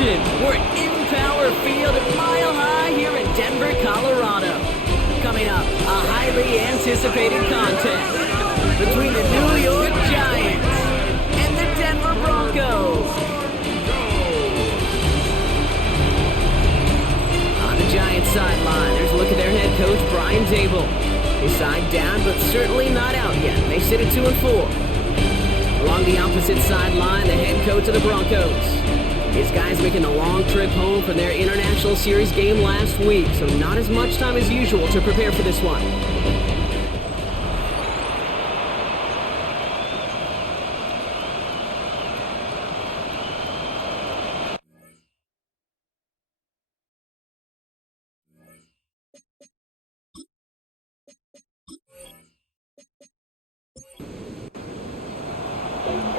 action. We're in Power Field at Mile High here in Denver, Colorado. Coming up, a highly anticipated contest between the New York Giants and the Denver Broncos. On the Giants sideline, there's a look at their head coach, Brian Dable. His side down, but certainly not out yet. They sit at 2-4. Along the opposite sideline, the head coach of the Broncos. His guys making a long trip home from their International Series game last week, so not as much time as usual to prepare for this one.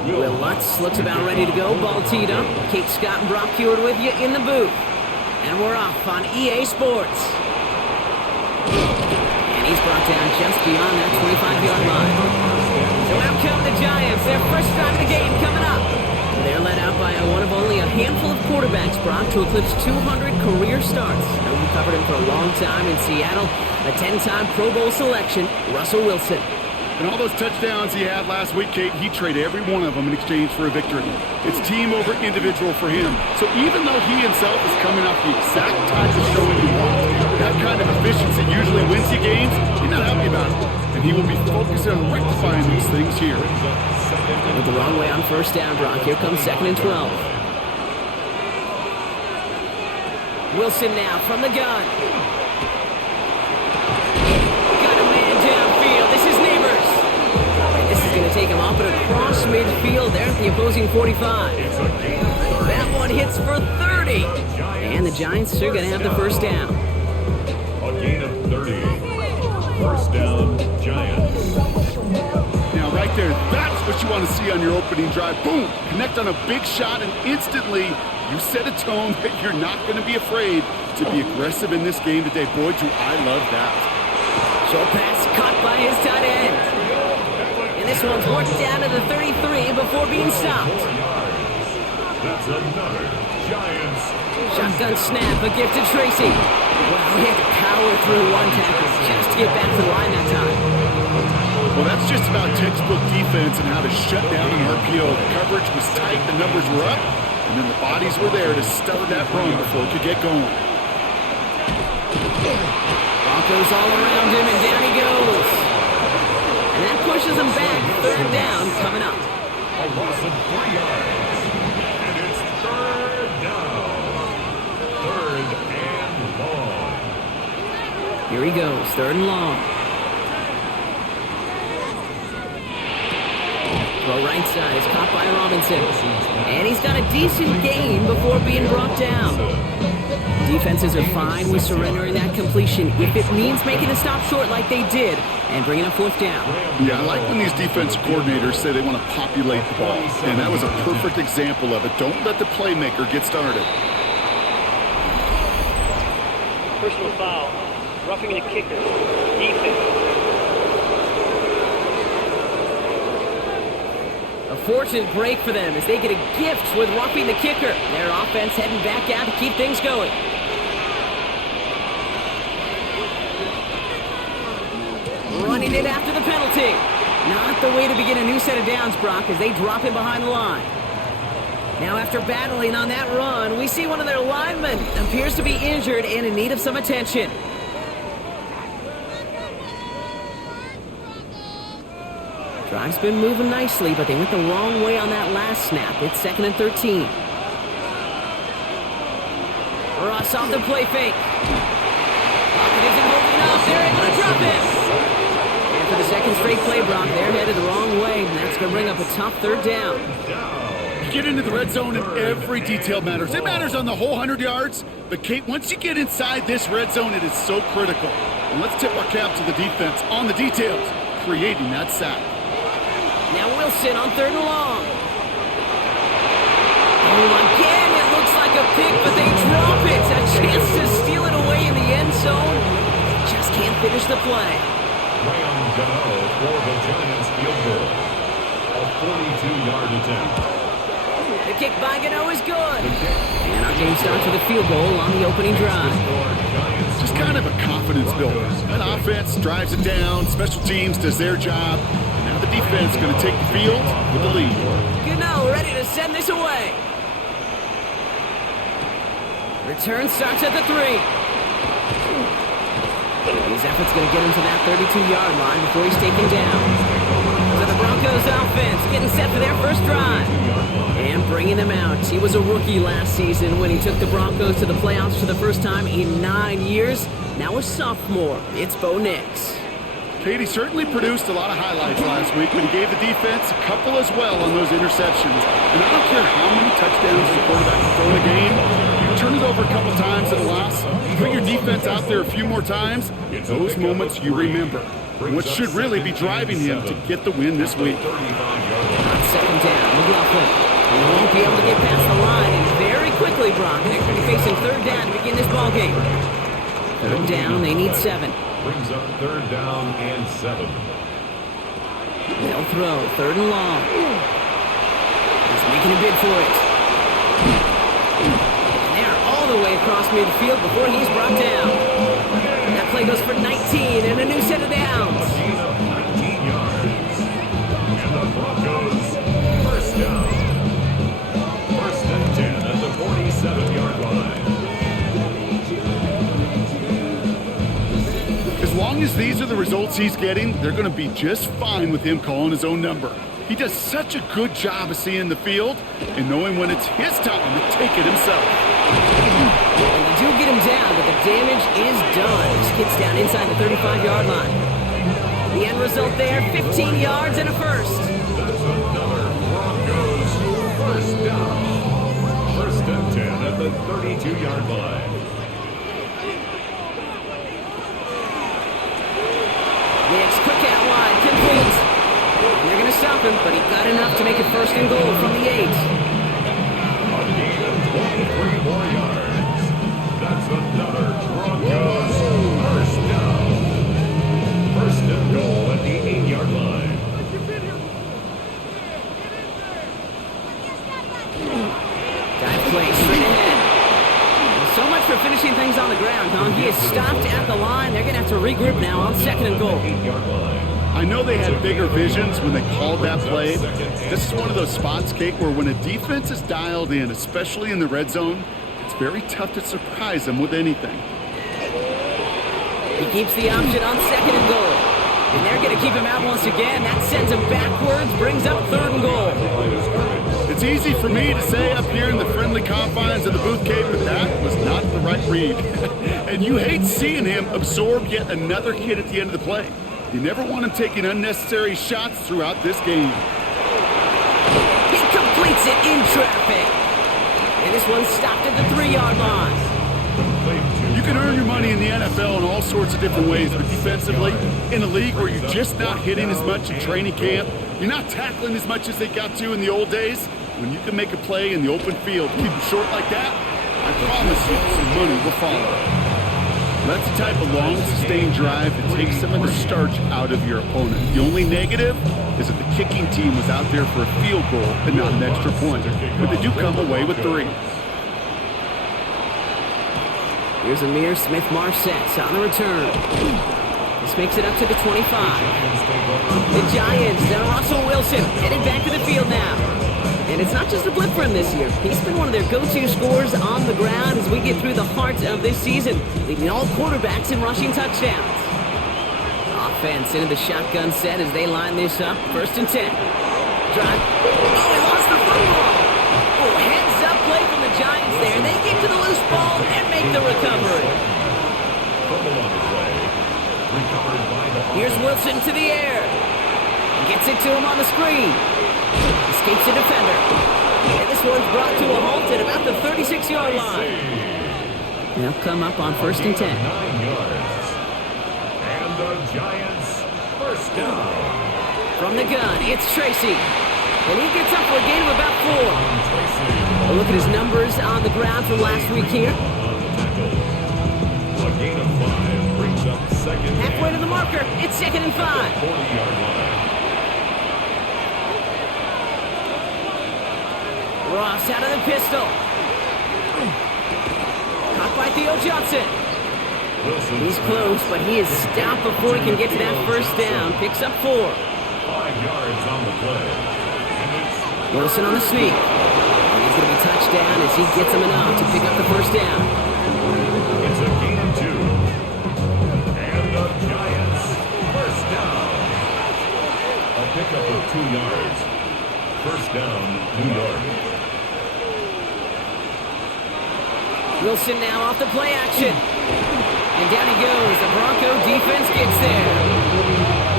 Will Lutz looks about ready to go. Ball teed up. Kate Scott and Brock Hewitt with you in the booth. And we're off on EA Sports. And he's brought down just beyond that 25-yard line. So out come the Giants. Their first drive of the game coming up. They're led out by one of only a handful of quarterbacks, Brock, to eclipse 200 career starts. Now, we covered him for a long time in Seattle. A 10-time Pro Bowl selection, Russell Wilson. And all those touchdowns he had last week, Kate, he traded every one of them in exchange for a victory. It's team over individual for him. So even though he himself is coming off the exact type of showing you want, that kind of efficiency usually wins you games, you're not happy about it. And he will be focusing on rectifying these things here. With the wrong way on first down, Brock. Here comes 2nd and 12. Wilson now from the gun. Going to take him up and across midfield there at the opposing 45. That one hits for 30. And the Giants are going to have the first down. A gain of 30. First down, Giants. Now right there, that's what you want to see on your opening drive. Boom! Connect on a big shot and instantly you set a tone that you're not going to be afraid to be aggressive in this game today. Boy, do I love that. Short pass caught by his tight end. And this one's worked down to the 33 before being stopped. That's another Giants. Shotgun snap, a gift to Tracy. Wow, he had to power through one tackle just to get back to the line that time. Well, that's just about textbook defense and how to shut down an RPO. The coverage was tight, the numbers were up, and then the bodies were there to stutter that run before it could get going. Broncos all around him, and down he goes. And that pushes him back. Third down coming up. A loss of 3 yards. And it's third down. Third and long. Here he goes. 3rd and long. Throw right side is caught by Robinson. And he's got a decent gain before being brought down. Defenses are fine with surrendering that completion if it means making a stop short like they did and bringing a 4th down. Yeah, I like when these defensive coordinators say they want to populate the ball, and that was a perfect example of it. Don't let the playmaker get started. Personal foul, roughing the kicker, defense. A fortunate break for them as they get a gift with roughing the kicker. Their offense heading back out to keep things going. Running it after the penalty. Not the way to begin a new set of downs, Brock, as they drop him behind the line. Now after battling on that run, we see one of their linemen appears to be injured and in need of some attention. Drive's been moving nicely, but they went the wrong way on that last snap. It's 2nd and 13. Ross off the play fake. Pocket isn't holding up. They're able to drop it. And for the second straight play, Brock, they're headed the wrong way, and that's going to bring up a tough 3rd down. You get into the red zone and every detail matters. It matters on the whole 100 yards, but Kate, once you get inside this red zone, it is so critical. And let's tip our cap to the defense on the details, creating that sack. Now Wilson on 3rd and long. Oh, again, it looks like a pick, but they drop it. A chance to steal it away in the end zone. Just can't finish the play. Graham Gano for the Giants field goal. A 42-yard attempt. The kick by Gano is good. And our game starts with a field goal on the opening drive. Just kind of a confidence builder. That offense drives it down, special teams does their job, and now the defense is going to take the field with the lead. Gano ready to send this away. Return starts at the 3. His effort's going to get him to that 32-yard line before he's taken down. So the Broncos offense getting set for their first drive. And bringing them out. He was a rookie last season when he took the Broncos to the playoffs for the first time in 9 years. Now a sophomore. It's Bo Nix. Katie certainly produced a lot of highlights last week, but he gave the defense a couple as well on those interceptions. And I don't care how many touchdowns the quarterback can throw in a game. You turn it over a couple times at a loss, put your defense out there a few more times, those moments you remember. What should really be driving him to get the win this week. On second down, McLaughlin. He won't be able to get past the line, and very quickly, Brock, they're going to be facing third down to begin this ballgame. Third down, they need 7. Brings up third down and 7. They'll throw, third and long. He's making a bid for it. And they're all the way across midfield before he's brought down. That play goes for 19 and a new set of downs. Gain of 19 yards. And the Broncos first down. First and 10 at the 47-yard line. As long as these are the results he's getting, they're going to be just fine with him calling his own number. He does such a good job of seeing the field and knowing when it's his time to take it himself. And they do get him down, but the damage is done. This kid's down inside the 35-yard line. The end result there, 15 yards and a first. That's another Broncos first down. First and 10 at the 32-yard line. Nix, quick out wide, complete. And they're going to stop him, but he got enough to make it first and goal from the 8. A gain of 23 more yards. That's another Broncos first down. First and goal at the 8-yard line. Dive play straight ahead. And so much for finishing things on the ground, huh? He is stopped at the line. They're going to have to regroup now on second and goal. 8-yard line. I know they had bigger visions when they called that play. This is one of those spots, Kate, where when a defense is dialed in, especially in the red zone, it's very tough to surprise them with anything. He keeps the option on second and goal. And they're going to keep him out once again. That sends him backwards, brings up third and goal. It's easy for me to say up here in the friendly confines of the booth, Kate, but that was not the right read. And you hate seeing him absorb yet another hit at the end of the play. You never want him taking unnecessary shots throughout this game. He completes it in traffic. And this one's stopped at the 3-yard line. You can earn your money in the NFL in all sorts of different ways, but defensively, in a league where you're just not hitting as much in training camp, you're not tackling as much as they got to in the old days, when you can make a play in the open field, keep them short like that, I promise you some money will follow. That's the type of long, sustained drive that takes some of the starch out of your opponent. The only negative is that the kicking team was out there for a field goal and not an extra point. But they do come away with 3. Here's Amir Smith-Marset on the return. This makes it up to the 25. The Giants, then Russell Wilson, headed back to the field now. And it's not just a blip for him this year. He's been one of their go-to scorers on the ground as we get through the heart of this season, leading all quarterbacks in rushing touchdowns. Offense into the shotgun set as they line this up. First and 10. Drive. Oh, he lost the football. Oh, heads up play from the Giants there. They get to the loose ball and make the recovery. Here's Wilson to the air. Gets it to him on the screen. Escapes the defender. And this one's brought to a halt at about the 36-yard line. They'll come up on first and 10. 9 yards. And the Giants first down. From the gun, it's Tracy. And he gets up for a gain of about 4. A look at his numbers on the ground from last week here. On the tackle. A gain of 5 brings up second. Halfway to the marker, it's second and 5. 40-yard line. Ross out of the pistol. Caught by Theo Johnson. He's close, but he is stopped before he can get to that first down. Picks up 4. 5 yards on the play. Wilson on the sneak. And he's going to be touched down as he gets him enough to pick up the first down. It's a gain of 2. And the Giants first down. A pickup of 2 yards. First down, New York. Wilson now off the play action. And down he goes. The Bronco defense gets there.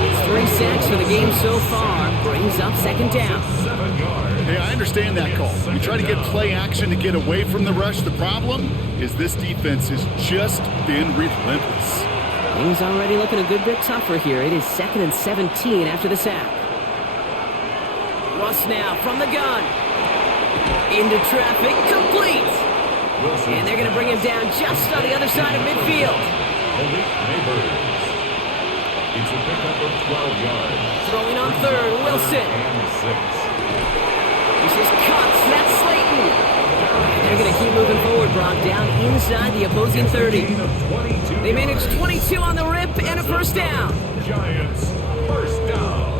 It's 3 sacks for the game so far. Brings up second down. 7 yards. Hey, I understand that call. You try to get play action to get away from the rush. The problem is this defense has just been relentless. Things already looking a good bit tougher here. It is 2nd and 17 after the sack. Russ now from the gun. Into traffic. Complete. And they're going to bring him down just on the other side of midfield. It's a pickup of 12 yards. Throwing on third, Wilson. And 6. This is cuts. That's Slayton. And they're going to keep moving forward, Brock, down inside the opposing 30. They managed 22 on the rip and a first down. Giants, first down.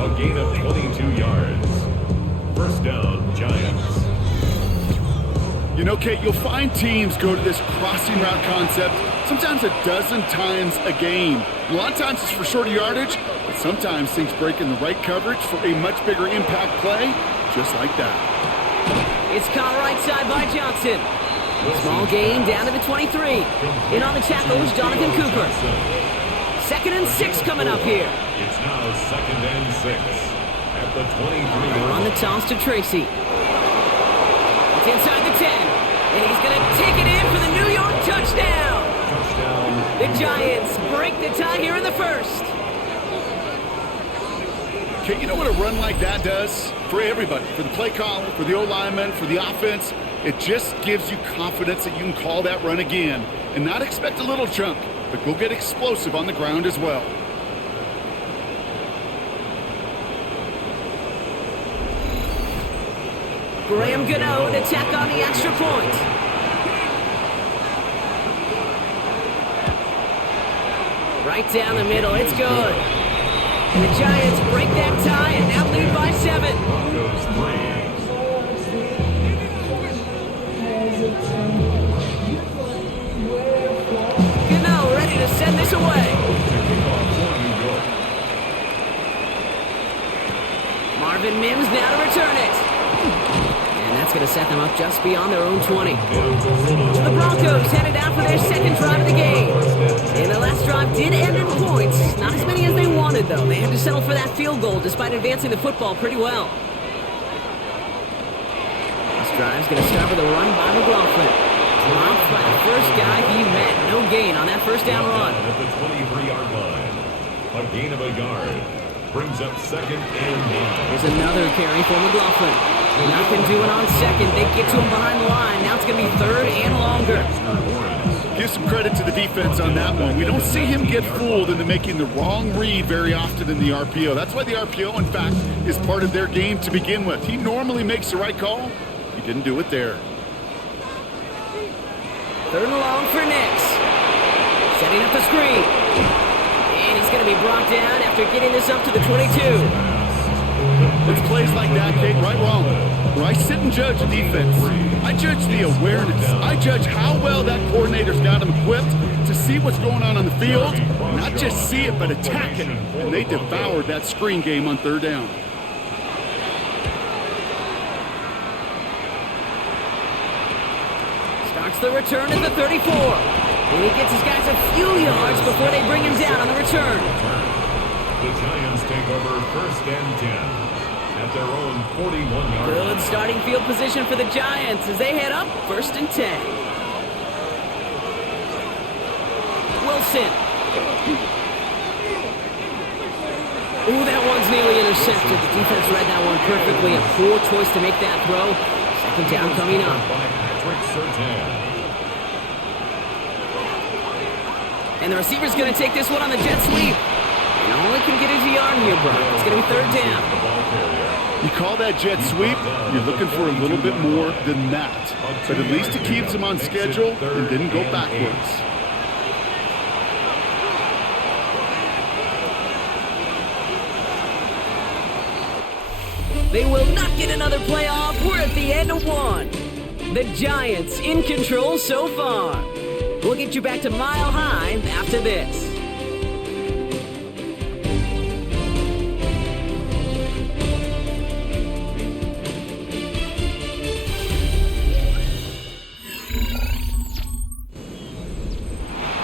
A gain of 22 yards. First down, Giants. You know, Kate, you'll find teams go to this crossing route concept sometimes a dozen times a game. A lot of times it's for shorter yardage, but sometimes things break in the right coverage for a much bigger impact play, just like that. It's caught right side by Johnson. Small gain down to the 23. In on the tackle is Jonathan Cooper. 2nd and 6 coming up here. It's now 2nd and 6 at the 23. On the toss to Tracy. It's inside the 10. And he's going to take it in for the New York touchdown. The Giants break the tie here in the first. Okay, you know what a run like that does? For everybody, for the play caller, for the O-lineman, for the offense, it just gives you confidence that you can call that run again and not expect a little chunk, but go get explosive on the ground as well. Graham Gano to tack on the extra point. Right down the middle, it's good. And the Giants break that tie and now lead by 7. Gano ready to send this away. Marvin Mims now to return it. And that's going to set them up just beyond their own 20. So the Broncos headed out for their second drive of the game. And the last drive did end in points. Not as many as they wanted, though. They had to settle for that field goal despite advancing the football pretty well. This drive's going to start with a run by McLaughlin. Dropped by the first guy he met. No gain on that first down run. At the 23-yard line. A gain of a yard. Brings up 2nd and 9. There's another carry for McLaughlin. Nothing doing on second. They get to him behind the line. Now it's going to be 3rd and longer. Give some credit to the defense on that one. We don't see him get fooled into making the wrong read very often in the RPO. That's why the RPO, in fact, is part of their game to begin with. He normally makes the right call. He didn't do it there. 3rd and long for Nix. Setting up the screen. And he's going to be brought down after getting this up to the 22. It's plays like that, Kate, right wrong. Where I sit and judge the defense. I judge the awareness. I judge how well that coordinator's got him equipped to see what's going on the field. Not just see it, but attack it. And they devoured that screen game on 3rd down. Starts the return at the 34. And he gets his guys a few yards before they bring him down on the return. The Giants take over 1st and 10. At their own 41-yard line. Good starting field position for the Giants as they head up 1st and 10. Wilson. Ooh, that one's nearly intercepted. The defense read that one perfectly. A poor choice to make that throw. 2nd down coming up. And the receiver's going to take this one on the jet sweep. And all he can get is a yard here, bro. It's going to be 3rd down. You call that jet sweep, you're looking for a little bit more than that. But at least it keeps them on schedule and didn't go backwards. They will not get another playoff. We're at the end of one. The Giants in control so far. We'll get you back to Mile High after this.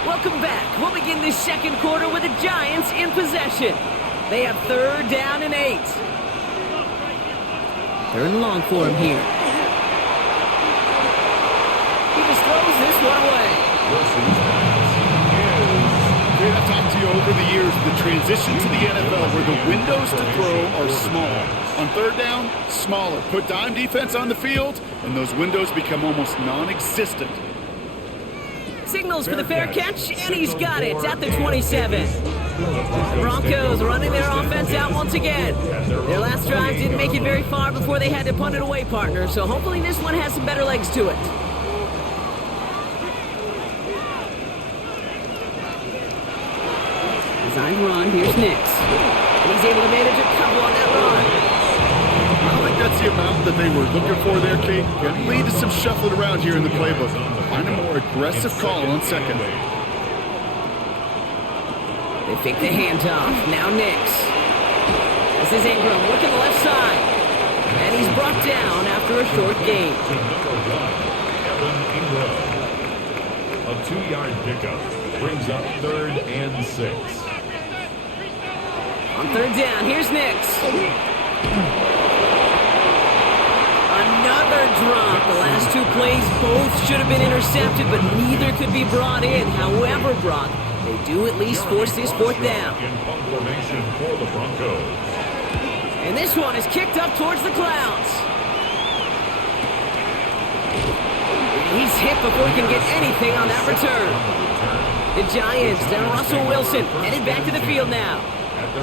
Welcome back. We'll begin this second quarter with the Giants in possession. They have 3rd down and 8. 3rd and long for him here. He just throws this one away. I've talked to you over the years, the transition to the NFL where the windows to throw are small. On 3rd down, smaller. Put dime defense on the field, and those windows become almost non-existent. Signals for the fair catch, and he's got it at the 27. The Broncos running their offense out once again. Their last drive didn't make it very far before they had to punt it away, partner, so hopefully this one has some better legs to it. Designed run, here's Nix. And he's able to manage a couple on that run. I don't think that's the amount that they were looking for there, Kate. Going to lead to some shuffling around here in the playbook. Find a more aggressive call on second. They fake the handoff. Now Nix. This is Ingram working the left side. And he's brought down after a short gain. A 2-yard pickup brings up 3rd and 6. On 3rd down, here's Nix. Another drop. The last 2 plays both should have been intercepted, but neither could be brought in. However, Brock, they do at least force this 4th down. In punt formation for the Broncos. And this one is kicked up towards the clouds. He's hit before he can get anything on that return. The Giants, down Russell Wilson, headed back to the field now.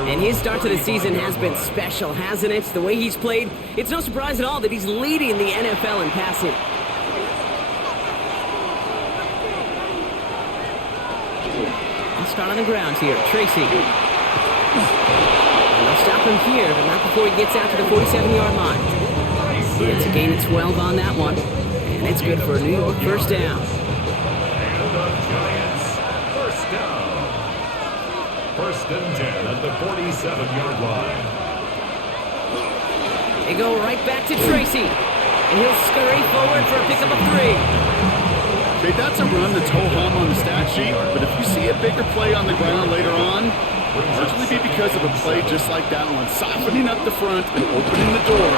And his start to the season has been special, hasn't it? The way he's played, it's no surprise at all that he's leading the NFL in passing. Let's start on the ground here. Tracy. And they'll stop him here, but not before he gets out to the 47-yard line. It's a gain of 12 on that one. And it's good for a New York 1st down. And the Giants 1st down. 1st and 10 at the 47-yard line. They go right back to Tracy. And he'll scurry forward for a pickup of 3. Okay, that's a run that's ho-hum on the stat sheet, but if you see a bigger play on the ground later on, it'll largely be because of a play just like that one, softening up the front and opening the door.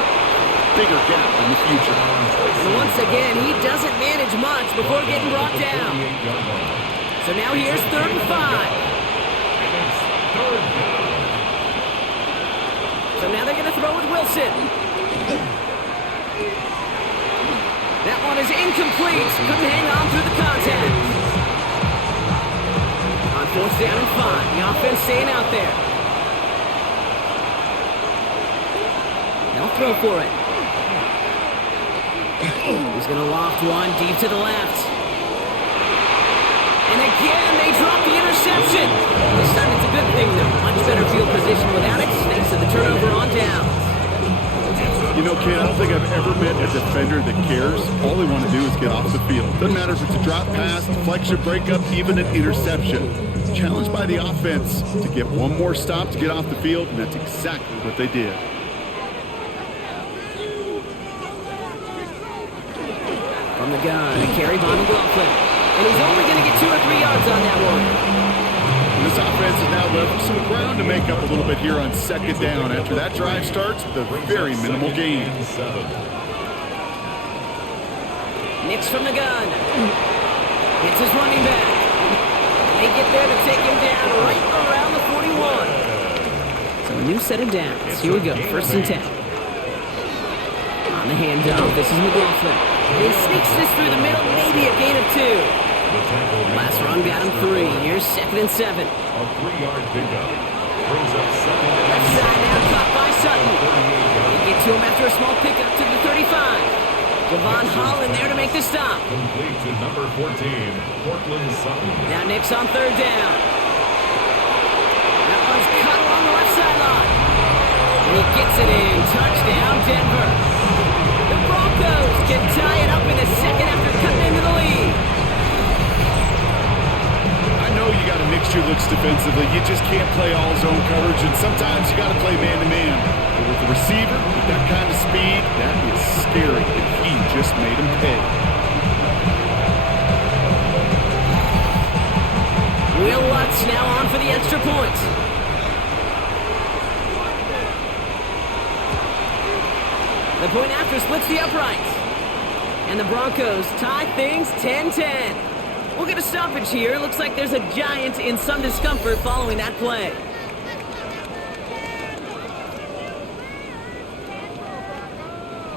Bigger gap in the future. And once again, he doesn't manage much before getting brought down. So now here's 3rd and 5. So now they're going to throw with Wilson. That one is incomplete. Couldn't hang on through the contact. On 4th down and 5. The offense staying out there. They'll throw for it. He's going to loft one deep to the left. And again, they drop the interception. This time it's a good thing, though. Much better field position without it, thanks to the turnover on down. You know, kid, I don't think I've ever met a defender that cares. All they want to do is get off the field. Doesn't matter if it's a drop pass, deflection, breakup, even an interception. Challenged by the offense to get one more stop to get off the field, and that's exactly what they did. From the gun, a carry by McLaughlin. And he's only going to get 2 or 3 yards on that one. This offense is now left some ground to make up a little bit here on 2nd down after that drive starts with a very minimal gain. Nix from the gun. It's his running back. They get there to take him down right around the 41. So a new set of downs. Here we go, 1st and 10. On the handoff, this is McLaughlin. And he sneaks this through the middle, maybe a gain of 2. Last run got him 3. Here's 2nd and 7. A 3-yard pickup brings up 2nd and 7. Left side now caught by Sutton. They get 2 to him after a small pickup to the 35. Devon Holland there to make the stop. Complete to number 14, Cortland Sutton. Now Nick's on third down. That one's cut along the left sideline. And he gets it in. Touchdown, Denver. The Broncos can tie it up in the second after cutting into the lead. I know you got to mix your looks defensively. You just can't play all zone coverage, and sometimes you got to play man-to-man. But with the receiver, with that kind of speed, that is scary, and he just made him pay. Will Lutz now on for the extra point. The point after splits the uprights. And the Broncos tie things 10-10. We'll get a stoppage here. Looks like there's a Giant in some discomfort following that play.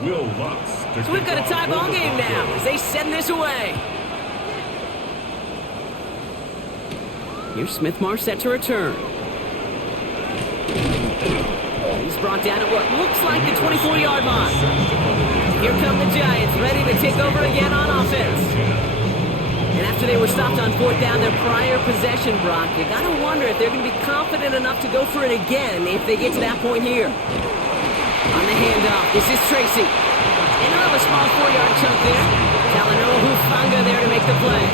Will Lutz. So we've got a tie ball game now as they send this away. Here's Smith-Mar set to return. He's brought down at what looks like the 24-yard line. Here come the Giants, ready to take over again on offense. And after they were stopped on fourth down their prior possession, Brock, you got to wonder if they're going to be confident enough to go for it again if they get to that point here. On the handoff, this is Tracy. And they'll have a small 4-yard chunk there. Talanoa Hufanga there to make the play.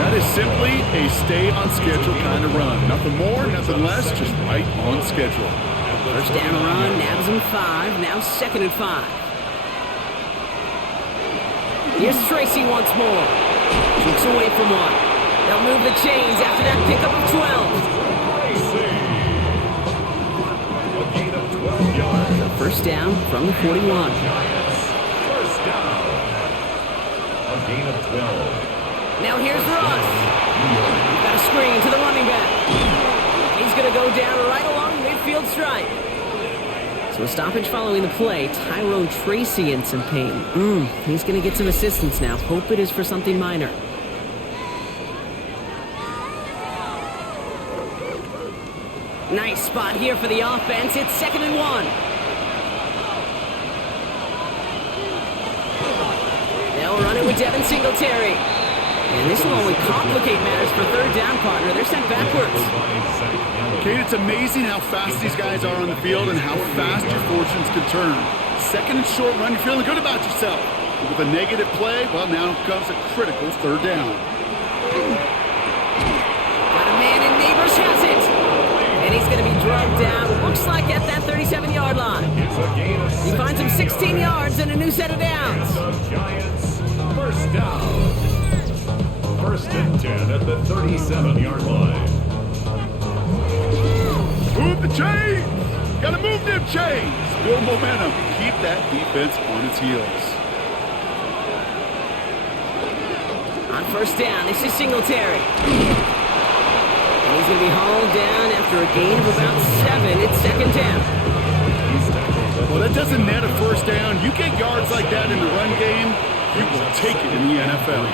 That is simply a stay-on-schedule kind of run. Nothing more, nothing less, just right on schedule. First down run, nabs him 5, now 2nd and 5. Here's Tracy once more. Looks away from one. They'll move the chains after that pickup of 12. A gain of 12 yards. First down from the 41. First down. A gain of 12. Now here's Russ. Got a screen to the running back. He's going to go down right along the midfield stripe. So a stoppage following the play. Tyrone Tracy in some pain. He's going to get some assistance now. Hope it is for something minor. Nice spot here for the offense. It's 2nd and 1. They'll run it with Devin Singletary. And this will only complicate matters for third down, partner. They're sent backwards. Kate, it's amazing how fast these guys are on the field and how fast your fortunes can turn. Second and short run, you're feeling good about yourself. But with a negative play, well, now comes a critical third down. Got a man, and Neighbors has it. And he's going to be drugged down, looks like at that 37-yard line. He finds him 16 yards and a new set of downs. Giants, first down. First and 10 at the 37-yard line. Move the chains! Gotta move them chains! Build momentum. Keep that defense on its heels. On first down, this is Singletary. And he's going to be hauled down after a gain of about 7. It's 2nd down. Well, that doesn't net a first down. You get yards like that in the run game, you will take it in the NFL.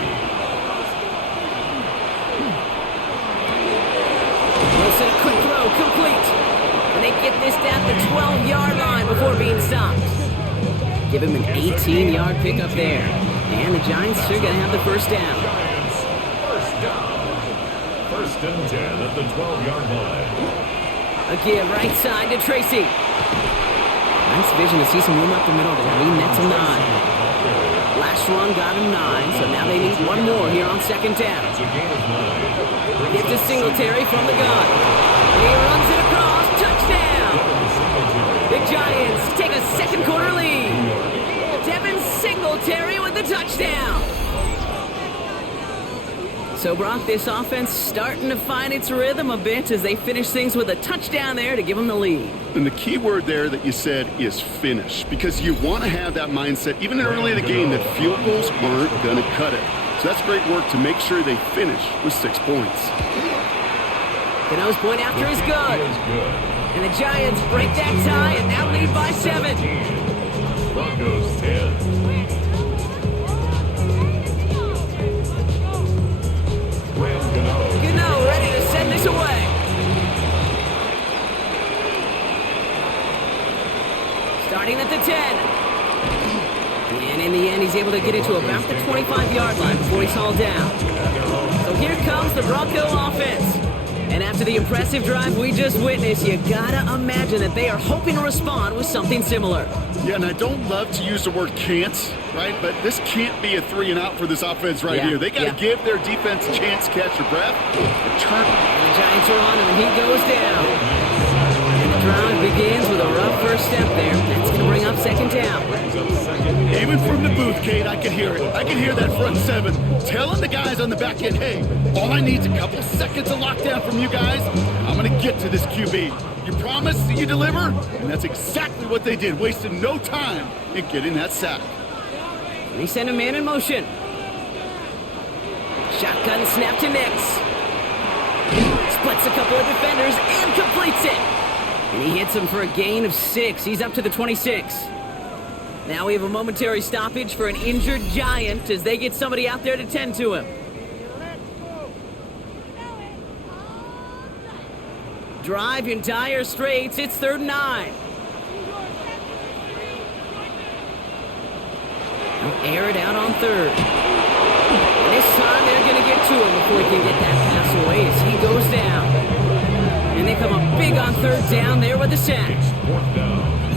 Wilson, a quick throw, complete. And they get this down the 12-yard line before being stopped. Give him an 18-yard pickup there. And the Giants are going to have the first down. Giants, first down. First and 10 at the 12-yard line. A give right side to Tracy. Nice vision to see some room up the middle there. He nets a 9. Last run got him 9, so now they need one more here on 2nd down. It's a gain of 9. Give to Singletary from the gun. And he runs it across. Touchdown! The Giants take a second quarter lead. Devin Singletary with the touchdown. So, Brock, this offense starting to find its rhythm a bit as they finish things with a touchdown there to give them the lead. And the key word there that you said is finish, because you want to have that mindset, even early in the game, that field goals aren't going to cut it. So that's great work to make sure they finish with 6 points. Cano's point after is good. And the Giants break that tie and now lead by 7. Broncos 10. Cano ready to send this away. Starting at the 10. And in the end, he's able to get it to about the 25-yard line before he's hauled down. So here comes the Bronco offense. And after the impressive drive we just witnessed, you gotta imagine that they are hoping to respond with something similar. Yeah, and I don't love to use the word can't, right? But this can't be a 3 and out for this offense right here. They got to give their defense a chance to catch their breath. And the Giants are on him, and he goes down. And the drive begins with a rough first step there. That's going to bring up second down. Even from the booth, Kate, I can hear it. I can hear that front 7 telling the guys on the back end, hey, all I need is a couple seconds of lockdown from you guys. I'm going to get to this QB. You promise that you deliver? And that's exactly what they did, wasting no time in getting that sack. They send a man in motion. Shotgun snap to Nix. Splits a couple of defenders and completes it. And he hits him for a gain of 6. He's up to the 26. Now we have a momentary stoppage for an injured Giant as they get somebody out there to tend to him. Drive in dire straits. It's 3rd and 9. They'll air it out on 3rd. And this time they're going to get to him before he can get that pass away as he goes down. And they come up big on 3rd down there with the sack.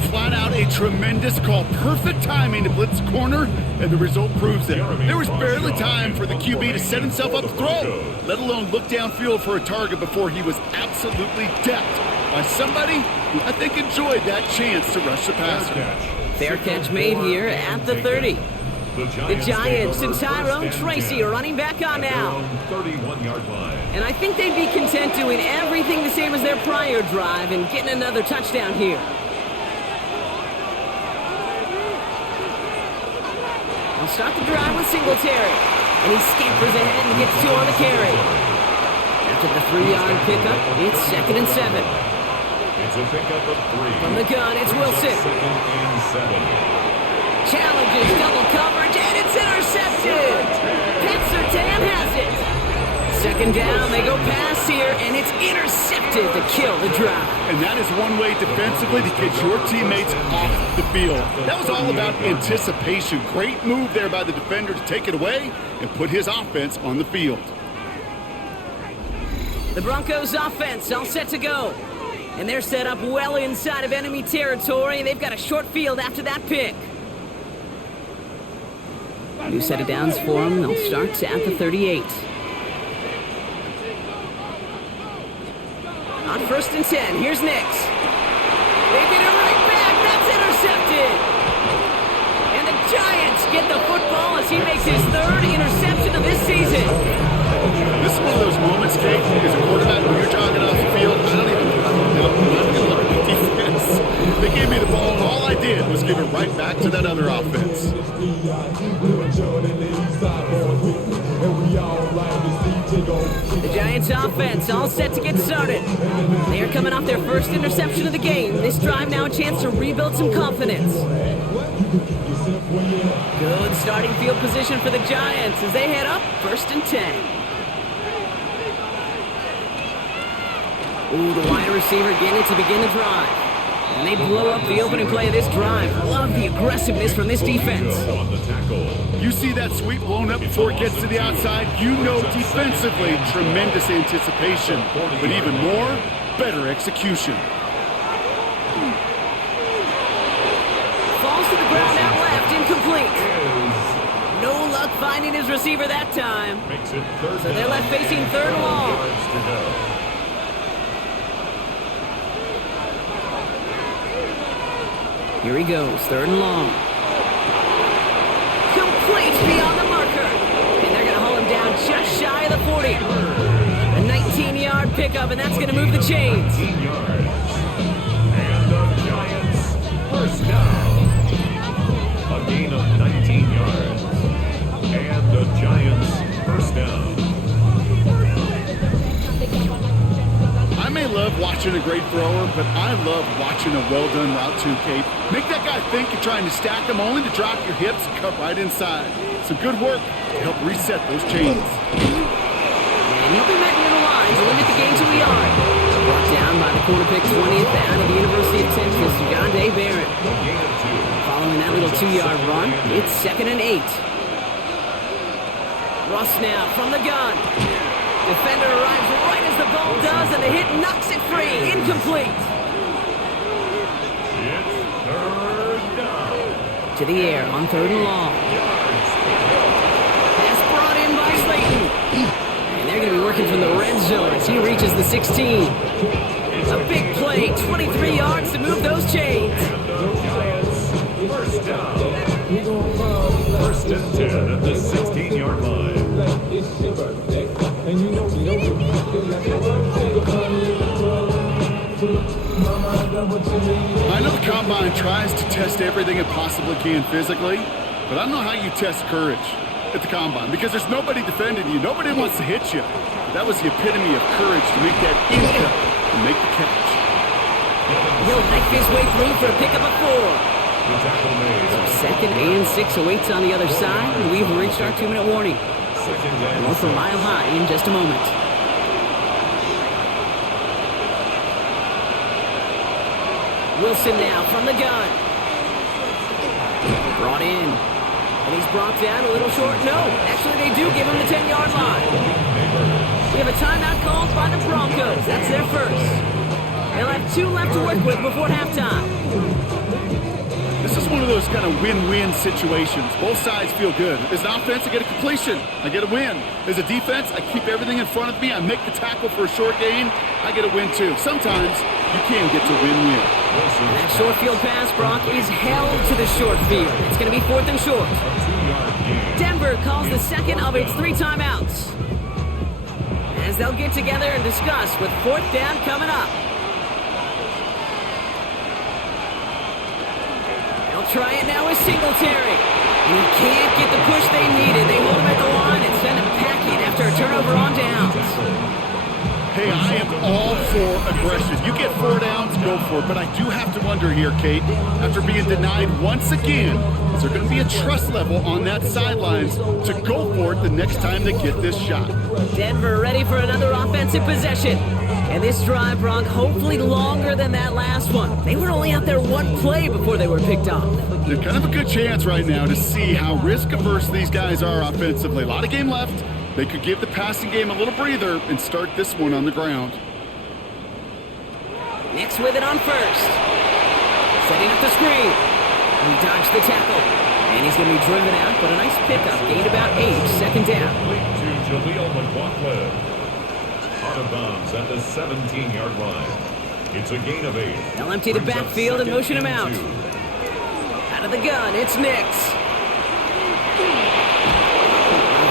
Flat out a tremendous call. Perfect timing to blitz the corner, and the result proves it. There was barely time for the QB to set himself up to throw, let alone look downfield for a target before he was absolutely decked by somebody who I think enjoyed that chance to rush the passer. Fair catch made here at the 30. The Giants and Tyrone Tracy are running back on now. And I think they'd be content doing everything the same as their prior drive and getting another touchdown here. They'll start the drive with Singletary. And he scampers ahead and gets 2 on the carry. After the 3-yard pickup, it's 2nd and 7. It's a pickup of 3. From the gun, it's Wilson. 2nd and 7. Challenges double coverage, and it's intercepted. Petsertan has it. 2nd down, they go pass here, and it's intercepted to kill the drive. And that is one way defensively to get your teammates off the field. That was all about anticipation. Great move there by the defender to take it away and put his offense on the field. The Broncos offense all set to go. And they're set up well inside of enemy territory, and they've got a short field after that pick. New set of downs for them. They'll start at the 38. On 1st and 10, here's Nix. They get it right back. That's intercepted. And the Giants get the football as he makes his 3rd interception of this season. This is one of those moments, Kate, as a quarterback, when you're jogging off the field, I'm not going to look at the defense. They gave me the ball, and all I did was give it right back to that other offense. The Giants offense all set to get started. They are coming off their first interception of the game. This drive now a chance to rebuild some confidence. Good starting field position for the Giants as they head up 1st and 10. Ooh, the wide receiver getting it to begin the drive. And they blow up the opening play of this drive. Love the aggressiveness from this defense. You see that sweep blown up before it gets to the outside, you know defensively, tremendous anticipation. But even more, better execution. Falls to the ground out left, incomplete. No luck finding his receiver that time. So they're left facing 3rd and long. Here he goes, 3rd and long. Complete beyond the marker. And they're going to haul him down just shy of the 40. A 19-yard pickup, and that's going to move the chains. 19 yards. And the Giants first down. A gain of 19 yards. And the Giants first down. I may love watching a great thrower, but I love watching a well-done route too, Kate. Make that guy think you're trying to stack him only to drop your hips and cut right inside. Some good work to help reset those chains. And he'll be met near the line to limit the gain to a yard. Brought down by the quarter pick 20th out of the University of Texas, John Day Barrett. Little 2-yard run. It's 2nd and 8. Russ now from the gun. Defender arrives right as the ball does, and the hit knocks it free. Incomplete. It's third down. To the air on 3rd and long. Pass brought in by Slayton. And they're going to be working from the red zone as he reaches the 16. A big play, 23 yards to move those chains. First down. First and 10 at the 16-yard line. I know the Combine tries to test everything it possibly can physically, but I don't know how you test courage at the Combine because there's nobody defending you. Nobody wants to hit you. That was the epitome of courage to make that in-cut and make the catch. He'll make his way through for a pickup of 4. The tackle made. 2nd and 6 awaits on the other side, and we've reached our 2-minute warning. More from Mile High in just a moment. Wilson now from the gun. Brought in. And he's brought down a little short. No, actually they do give him the 10-yard line. We have a timeout called by the Broncos. That's their first. They'll have 2 left to work with before halftime. This is one of those kind of win-win situations. Both sides feel good. As an offense, I get a completion. I get a win. As a defense, I keep everything in front of me. I make the tackle for a short gain. I get a win, too. Sometimes you can get to win-win. And that short field pass, Brock, is held to the short field. It's going to be 4th and short. Denver calls the second of its 3 timeouts. As they'll get together and discuss with 4th down coming up. They'll try it now with Singletary. And he can't get the push they needed. They hold him at the line and send him packing after a turnover on downs. Hey, I am all for aggression. You get 4 downs, go for it. But I do have to wonder here, Kate, after being denied once again, is there going to be a trust level on that sidelines to go for it the next time they get this shot? Denver ready for another offensive possession. And this drive, Brock, hopefully longer than that last one. They were only out there 1 play before they were picked off. There's kind of a good chance right now to see how risk-averse these guys are offensively. A lot of game left. They could give the passing game a little breather and start this one on the ground. Next with it on first. Setting up the screen. He dodged the tackle. And he's going to be driven out, but a nice pickup. Gained about 8, 2nd down. To Jaleel McLaughlin. Out of bounds at the 17-yard line. It's a gain of 8. They'll empty the backfield and motion him out. Out of the gun, it's Nix.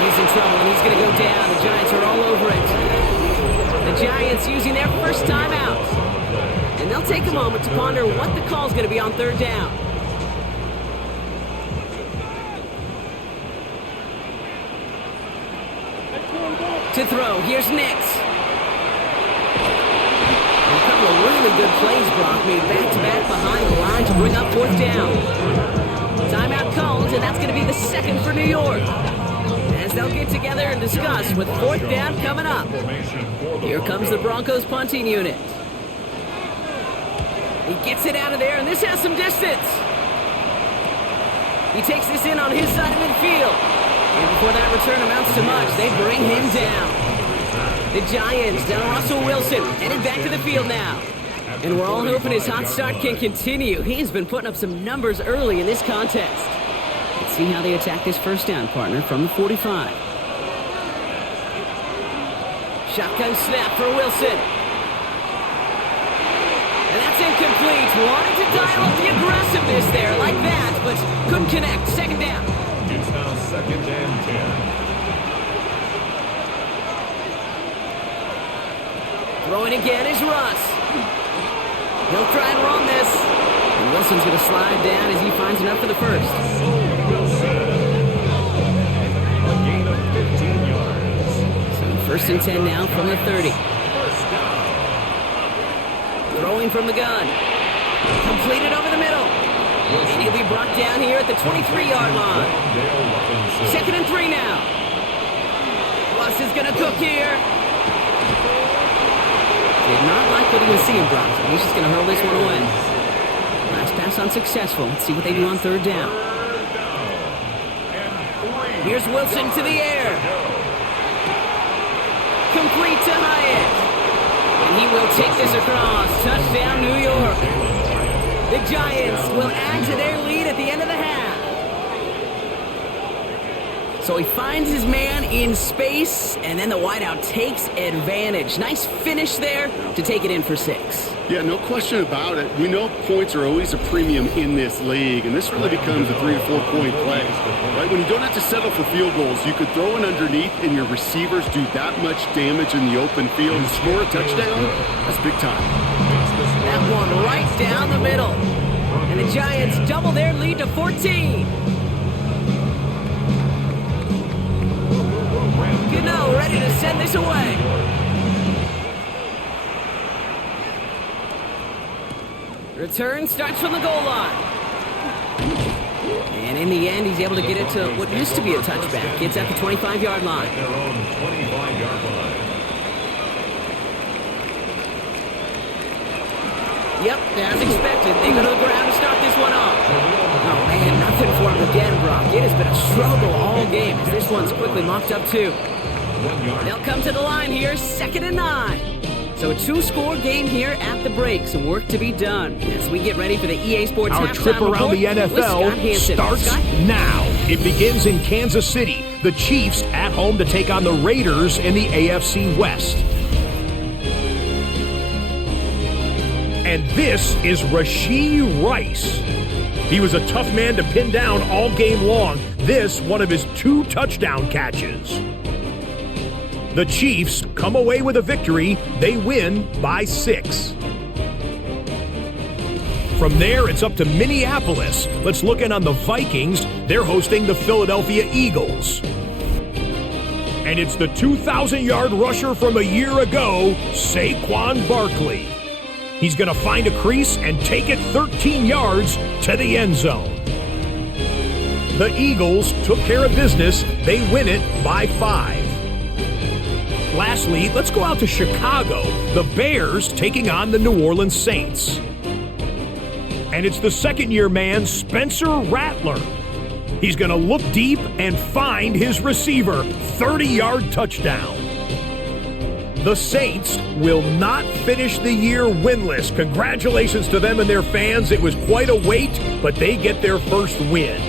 He's in trouble, and he's going to go down. The Giants are all over it. The Giants using their first timeout. And they'll take a moment to ponder what the call's going to be on 3rd down. To throw, here's Nix. And a couple of really good plays, Brock, made back-to-back behind the line to bring up 4th down. Timeout called, and that's going to be the 2nd for New York. As they'll get together and discuss with 4th down coming up. Here comes the Broncos punting unit. He gets it out of there, and this has some distance. He takes this in on his side of midfield. And before that return amounts to much, they bring him down. The Giants, down Russell Wilson, headed back to the field now. And we're all hoping his hot start can continue. He's been putting up some numbers early in this contest. Let's see how they attack this first down, partner, from the 45. Shotgun snap for Wilson. And that's incomplete. Wanted to dial up the aggressiveness there like that, but couldn't connect. 2nd down. It's now 2nd and 10. Throwing again is Russ. He'll try and run this. And Wilson's going to slide down as he finds enough for the first. A gain of 15 yards. So 1st and 10 now from the 30. First down. Throwing from the gun. Completed over the middle. And he'll be brought down here at the 23-yard line. 2nd and 3 now. Russ is going to cook here. Did not like what he was seeing, Brock. He's just going to hurl this one away. Nice pass unsuccessful. Let's see what they do on third down. Here's Wilson to the air. Complete to Hyatt. And he will take this across. Touchdown, New York. The Giants will add to their lead at the end of the half. So he finds his man in space, and then the wideout takes advantage. Nice finish there to take it in for 6. Yeah, no question about it. We know points are always a premium in this league, and this really becomes a 3 to 4 point play. Right? When you don't have to settle for field goals, you could throw it underneath, and your receivers do that much damage in the open field and score a touchdown. That's big time. That one right down the middle. And the Giants double their lead to 14. Gano ready to send this away. Return starts from the goal line. And in the end, he's able to get it to what used to be a touchback. It's at the 25-yard line. Their own 25-yard line. Yep, as expected, they go to the ground to start this one off. Oh man, nothing for him again, Brock. It has been a struggle all game as this one's quickly mocked up too. They'll come to the line here, 2nd and 9. So a 2-score game here at the break. Some work to be done as we get ready for the EA Sports Our trip around the NFL starts now. It begins in Kansas City. The Chiefs at home to take on the Raiders in the AFC West. And this is Rashee Rice. He was a tough man to pin down all game long. This, one of his 2 touchdown catches. The Chiefs come away with a victory. They win by 6. From there, it's up to Minneapolis. Let's look in on the Vikings. They're hosting the Philadelphia Eagles. And it's the 2,000-yard rusher from a year ago, Saquon Barkley. He's going to find a crease and take it 13 yards to the end zone. The Eagles took care of business. They win it by 5. Lastly, let's go out to Chicago. The Bears taking on the New Orleans Saints. And it's the second-year man, Spencer Rattler. He's going to look deep and find his receiver. 30-yard touchdown. The Saints will not finish the year winless. Congratulations to them and their fans. It was quite a wait, but they get their first win.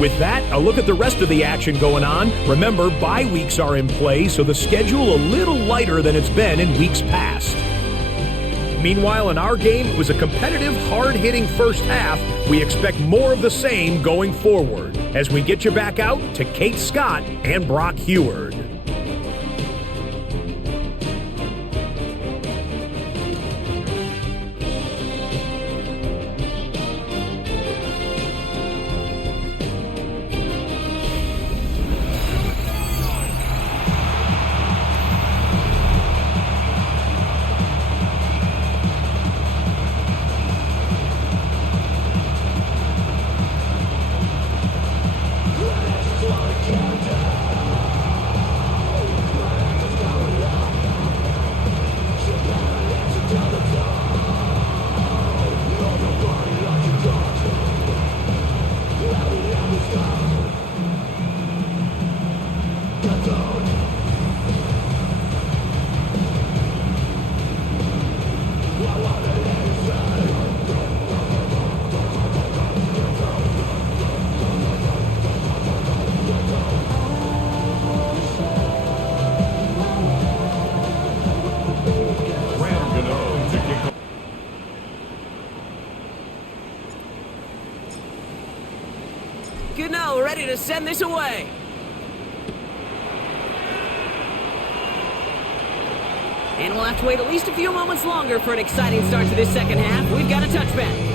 With that, a look at the rest of the action going on. Remember, bye weeks are in play, so the schedule a little lighter than it's been in weeks past. Meanwhile, in our game, it was a competitive, hard-hitting first half. We expect more of the same going forward as we get you back out to Kate Scott and Brock Heward. Gano ready to send this away. And we'll have to wait at least a few moments longer for an exciting start to this second half. We've got a touchback.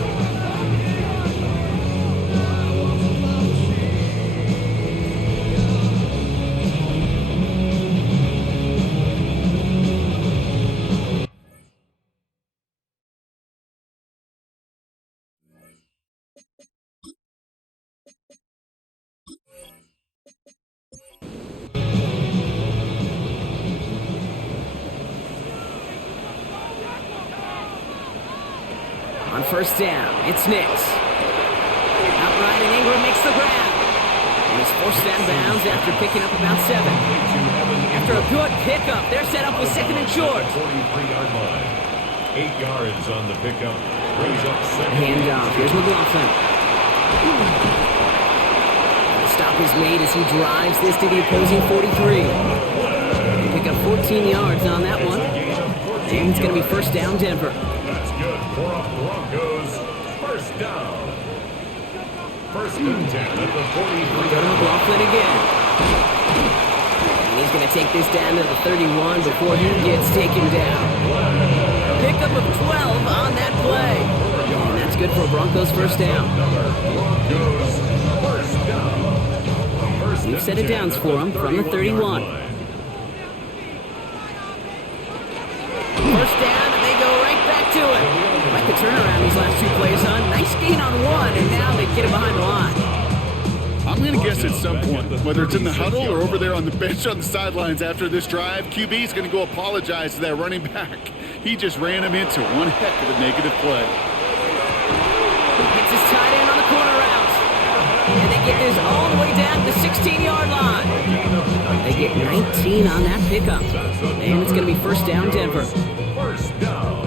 first down. It's Nix. Outright, and Ingram makes the grab. And he's forced out of bounds after picking up about 7. After a good pickup, they're set up with 2nd and short. 43-yard line. 8 yards on the pickup. Brings up 2nd. Handoff. Here's McLaughlin. The stop is made as he drives this to the opposing 43. They pick up 14 yards on that one. And it's going to be first down, Denver. That's good for a Broncos first down. First and 10 at the 43. Go to McLaughlin again. And he's going to take this down to the 31 before he gets taken down. Pickup of 12 on that play. And that's good for a Broncos first down. Broncos first down. We've set it downs for him from the 31. First down, and they go right back to it. Like the turnaround these last 2 plays, huh? Nice gain on 1, and now they get him behind the line. I'm going to guess at some point, whether it's in the huddle or over there on the bench on the sidelines after this drive, QB is going to go apologize to that running back. He just ran him into one heck of a negative play. Gets his tight end on the corner route. And they get this all the way down to the 16-yard line. They get 19 on that pickup. And it's going to be first down, Denver. First down.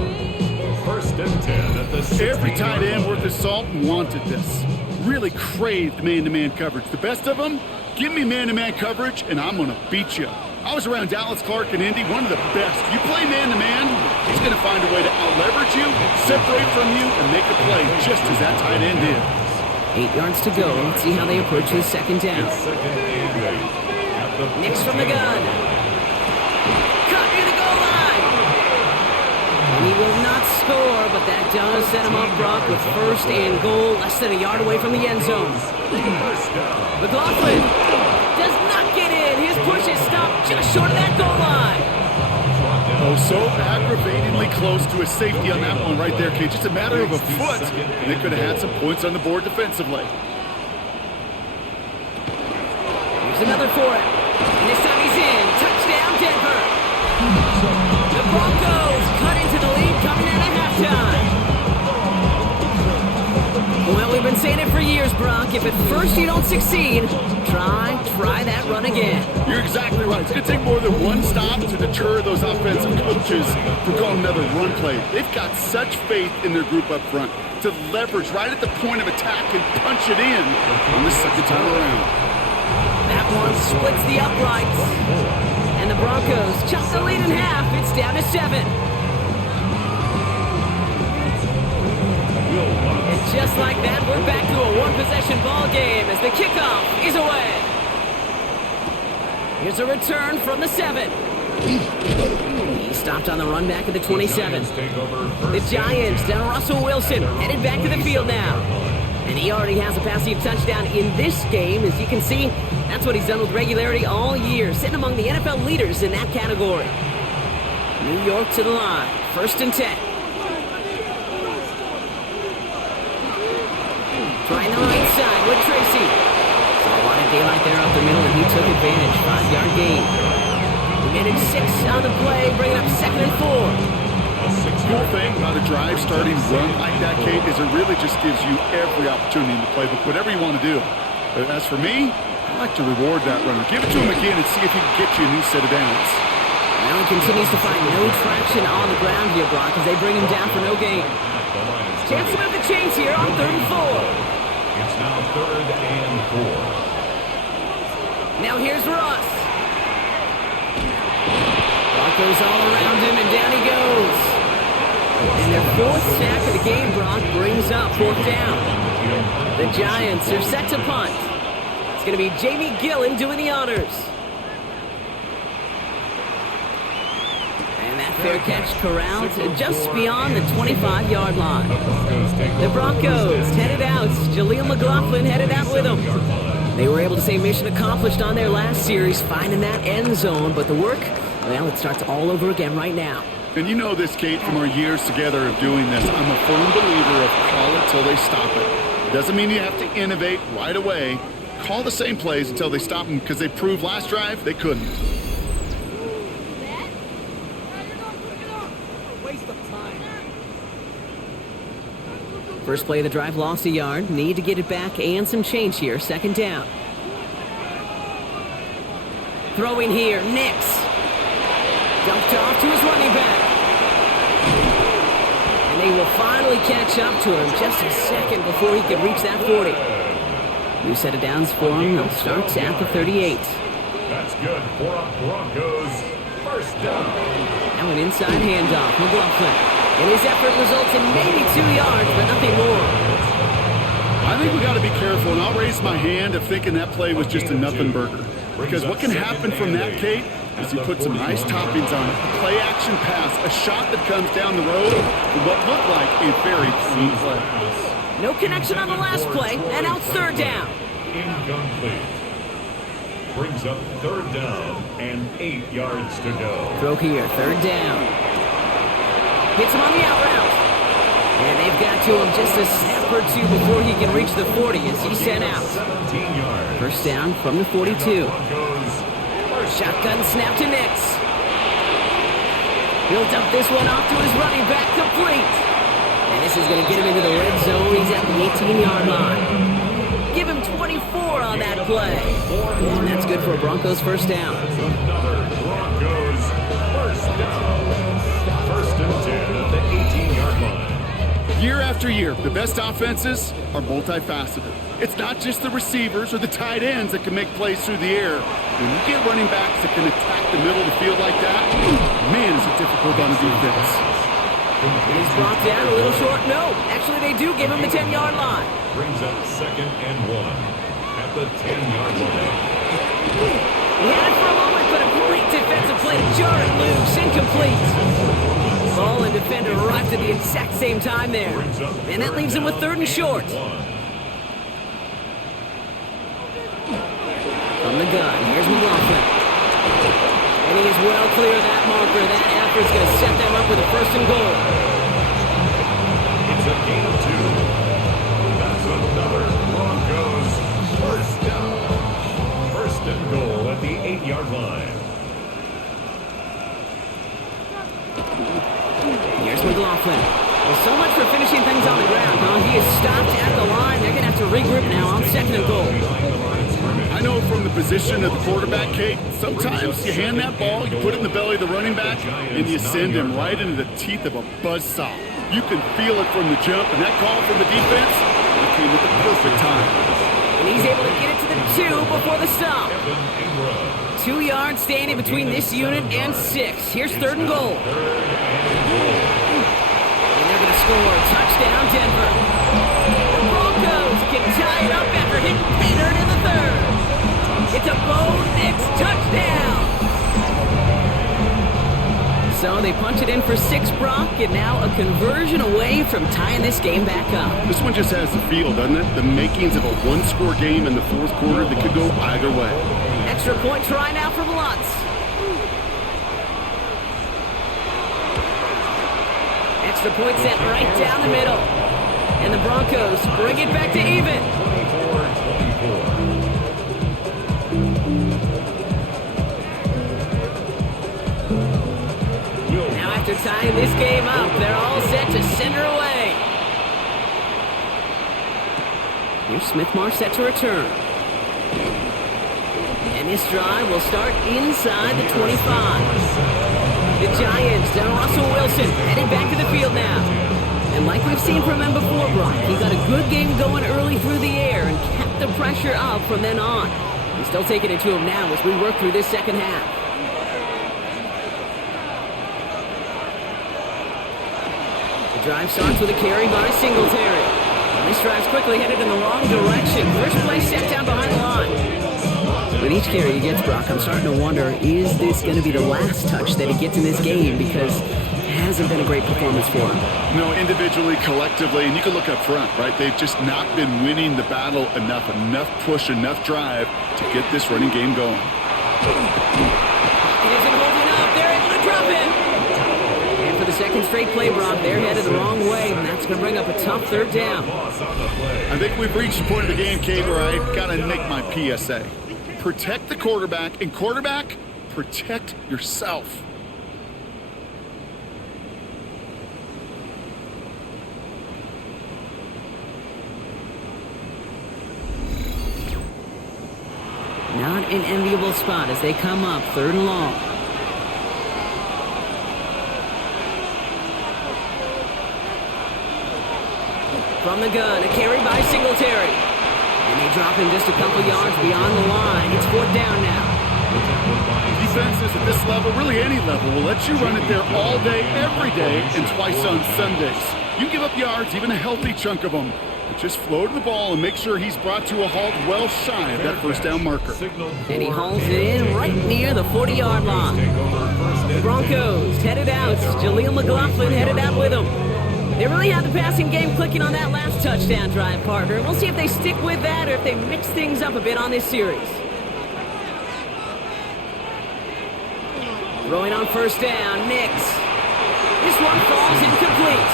First and 10 at the 16. Every tight end worth his salt wanted this. Really craved man-to-man coverage. The best of them, give me man-to-man coverage, and I'm going to beat you. I was around Dallas Clark and Indy, one of the best. You play man-to-man, he's going to find a way to out-leverage you, separate from you, and make a play just as that tight end is. 8 yards to go. Let's see how they approach this second down. Nix from the gun. Cut near the goal line. And he will not score, but that does set him up, Brock, with first and goal, less than a yard away from the end zone. McLaughlin does not get in. His push is stopped just short of that goal line. Oh, so aggravatingly close to a safety on that one right there, Kate. Just a matter of a foot, and they could have had some points on the board defensively. Here's another for it. And this time he's in. Touchdown, Denver. The Broncos cut into the lead coming out of halftime. Well, we've been saying it for years, Brock. If at first you don't succeed, try that run again. You're exactly right. It's going to take more than one stop to deter those offensive coaches from calling another run play. They've got such faith in their group up front to leverage right at the point of attack and punch it in on the second time around. That one splits the uprights. And the Broncos chop the lead in half. It's down to 7. And just like that, we're back to a one-possession ball game as the kickoff is away. Here's a return from the 7. He stopped on the run back at the 27. The Giants down to Russell Wilson, headed back to the field now. And he already has a passing touchdown in this game. As you can see, that's what he's done with regularity all year, sitting among the NFL leaders in that category. New York to the line, first and 10. Trying the right side with Tracy. Saw a lot of daylight there up the middle, and he took advantage. 5-yard gain. He made it 6 on the play, bringing up 2nd and 4. The cool thing about a drive starting run like that, Kate, is it really just gives you every opportunity in the playbook, whatever you want to do. But as for me, I like to reward that runner. Give it to him again and see if he can get you a new set of downs. Now he continues to find no traction on the ground here, Brock, as they bring him down for no gain. Chance to move the chains here on 3rd and 4. It's now 3rd and 4. Now here's Russ. Broncos all around him, and down he goes. And their 4th sack of the game, Brock, brings up 4th down. The Giants are set to punt. It's going to be Jamie Gillen doing the honors. And that fair catch corralled just beyond the 25-yard line. The Broncos headed out. Jaleel McLaughlin headed out with them. They were able to say mission accomplished on their last series, finding that end zone. But the work, well, it starts all over again right now. And you know this, Kate, from our years together of doing this. I'm a firm believer of call it till they stop it. It doesn't mean you have to innovate right away. Call the same plays until they stop them, because they proved last drive they couldn't. First play of the drive lost a yard. Need to get it back and some change here. Second down. Throwing here, Nix. Dumped off to his running back. And they will finally catch up to him just a second before he can reach that 40. New set of downs for him. He'll start at the 38. That's good for a Broncos first down. Now an inside handoff. McLaughlin. And his effort results in maybe 2 yards, but nothing more. I think we got to be careful, and I'll raise my hand of thinking that play was just a nothing burger. Because what can happen from that, Kate, is he put some nice toppings on it. A play-action pass, a shot that comes down the road for what looked like a very clean play. No connection on the last play, and out third down. Incomplete. Brings up third down and 8 yards to go. Throw here, third down. Hits him on the out route. And they've got to him just a step or two before he can reach the 40 as he's sent out. 17 yards. First down from the 42. Shotgun snap to Nix. He'll dump this one off to his running back, complete. And this is going to get him into the red zone. He's at the 18-yard line. Give him 24 on that play. And that's good for a Broncos first down. Another Broncos first down. First and 10 at the 18-yard line. Year after year, the best offenses are multifaceted. It's not just the receivers or the tight ends that can make plays through the air. When you get running backs that can attack the middle of the field like that, man, is it difficult on the defense. He's brought down a little short. No, actually they do give him the 10-yard line. Brings up second and 1 at the 10-yard line. He had it for a moment, but a great defensive play to jar it loose, incomplete. Ball and defender arrived at the exact same time there. And that leaves him with third and short. From the gun, here's McLaughlin. And he is well clear of that marker. That effort's going to set them up with a first and goal. It's a gain of 2. That's another Broncos first down. First and goal at the 8-yard line. Here's McLaughlin. Well, so much for finishing things on the ground, huh? He is stopped at the line. They're going to have to regroup now on second and goal. I know from the position of the quarterback, Kate, sometimes you hand that ball, you put it in the belly of the running back, and you send him right into the teeth of a buzzsaw. You can feel it from the jump, and that call from the defense came at the perfect time. And he's able to get it to the 2 before the stop. 2 yards standing between this unit and 6. Here's third and goal. And they're going to score. Touchdown, Denver. The Broncos can tie it up after hitting Peter in the third. It's a Bo Nix touchdown. So they punch it in for 6, Brock, and now a conversion away from tying this game back up. This one just has the feel, doesn't it? The makings of a one-score game in the fourth quarter that could go either way. Extra point try now from Lutz. Extra point set right down the middle. And the Broncos bring it back to even. 24-24. Now after tying this game up, they're all set to send her away. Here's Smith-Marsh set to return. And this drive will start inside the 25. The Giants and Russell Wilson heading back to the field now. And like we've seen from him before, Brock, he got a good game going early through the air and kept the pressure up from then on. He's still taking it to him now as we work through this second half. The drive starts with a carry by Singletary. And this drive's quickly headed in the wrong direction. First play set down behind the line. With each carry he gets, Brock, I'm starting to wonder, is this going to be the last touch that he gets in this game? Because it hasn't been a great performance for him. No, individually, collectively, and you can look up front, right? They've just not been winning the battle enough push, enough drive to get this running game going. It isn't holding up. They're able to drop it. And for the second straight play, Brock, they're headed the wrong way, and that's going to bring up a tough third down. I think we've reached the point of the game, Kate, where I got to make my PSA. Protect the quarterback, and quarterback, protect yourself. an enviable spot as they come up 3rd and long. From the gun, a carry by Singletary. And they drop him just a couple yards beyond the line. It's 4th down now. Defenses at this level, really any level, will let you run it there all day, every day, and twice on Sundays. You give up yards, even a healthy chunk of them. But just float the ball and make sure he's brought to a halt well shy of that 1st down marker. And he hauls it in right near the 40-yard line. The Broncos headed out. Jaleel McLaughlin headed out with him. They really had the passing game clicking on that last touchdown drive, partner. We'll see if they stick with that or if they mix things up a bit on this series. Throwing on 1st down, Nix. This one falls incomplete.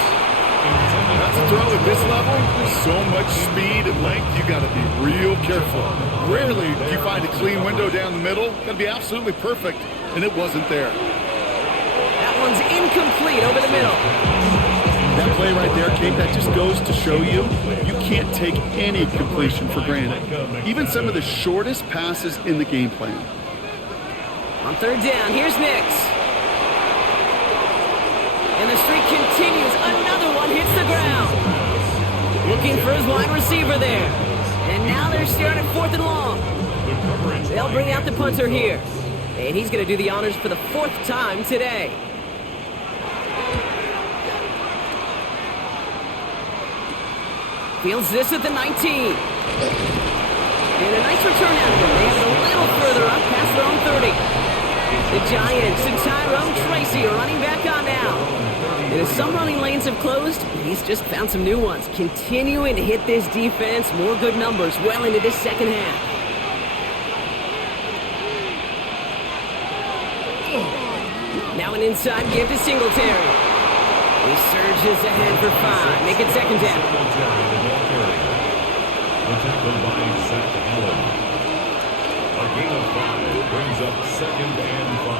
That's a throw at this level. With so much speed and length, you got to be real careful. Rarely do you find a clean window down the middle. Got to be absolutely perfect, and it wasn't there. That one's incomplete over the middle. That play right there, Kate, that just goes to show you can't take any completion for granted. Even some of the shortest passes in the game plan. On 3rd down, here's Nix. And the streak continues. Another one hits the ground. Looking for his wide receiver there. And now they're staring at 4th and long. They'll bring out the punter here. And he's going to do the honors for the 4th time today. Fields this at the 19. And a nice return out of them. They have it a little further up past their own 30. The Giants and Tyrone Tracy are running back on now. And as some running lanes have closed, he's just found some new ones. Continuing to hit this defense, more good numbers well into this 2nd half. Now an inside give to Singletary. He surges ahead for 5. Make it 2nd down. The tackle by Zach Allen. A gain of 5 brings up 2nd and 5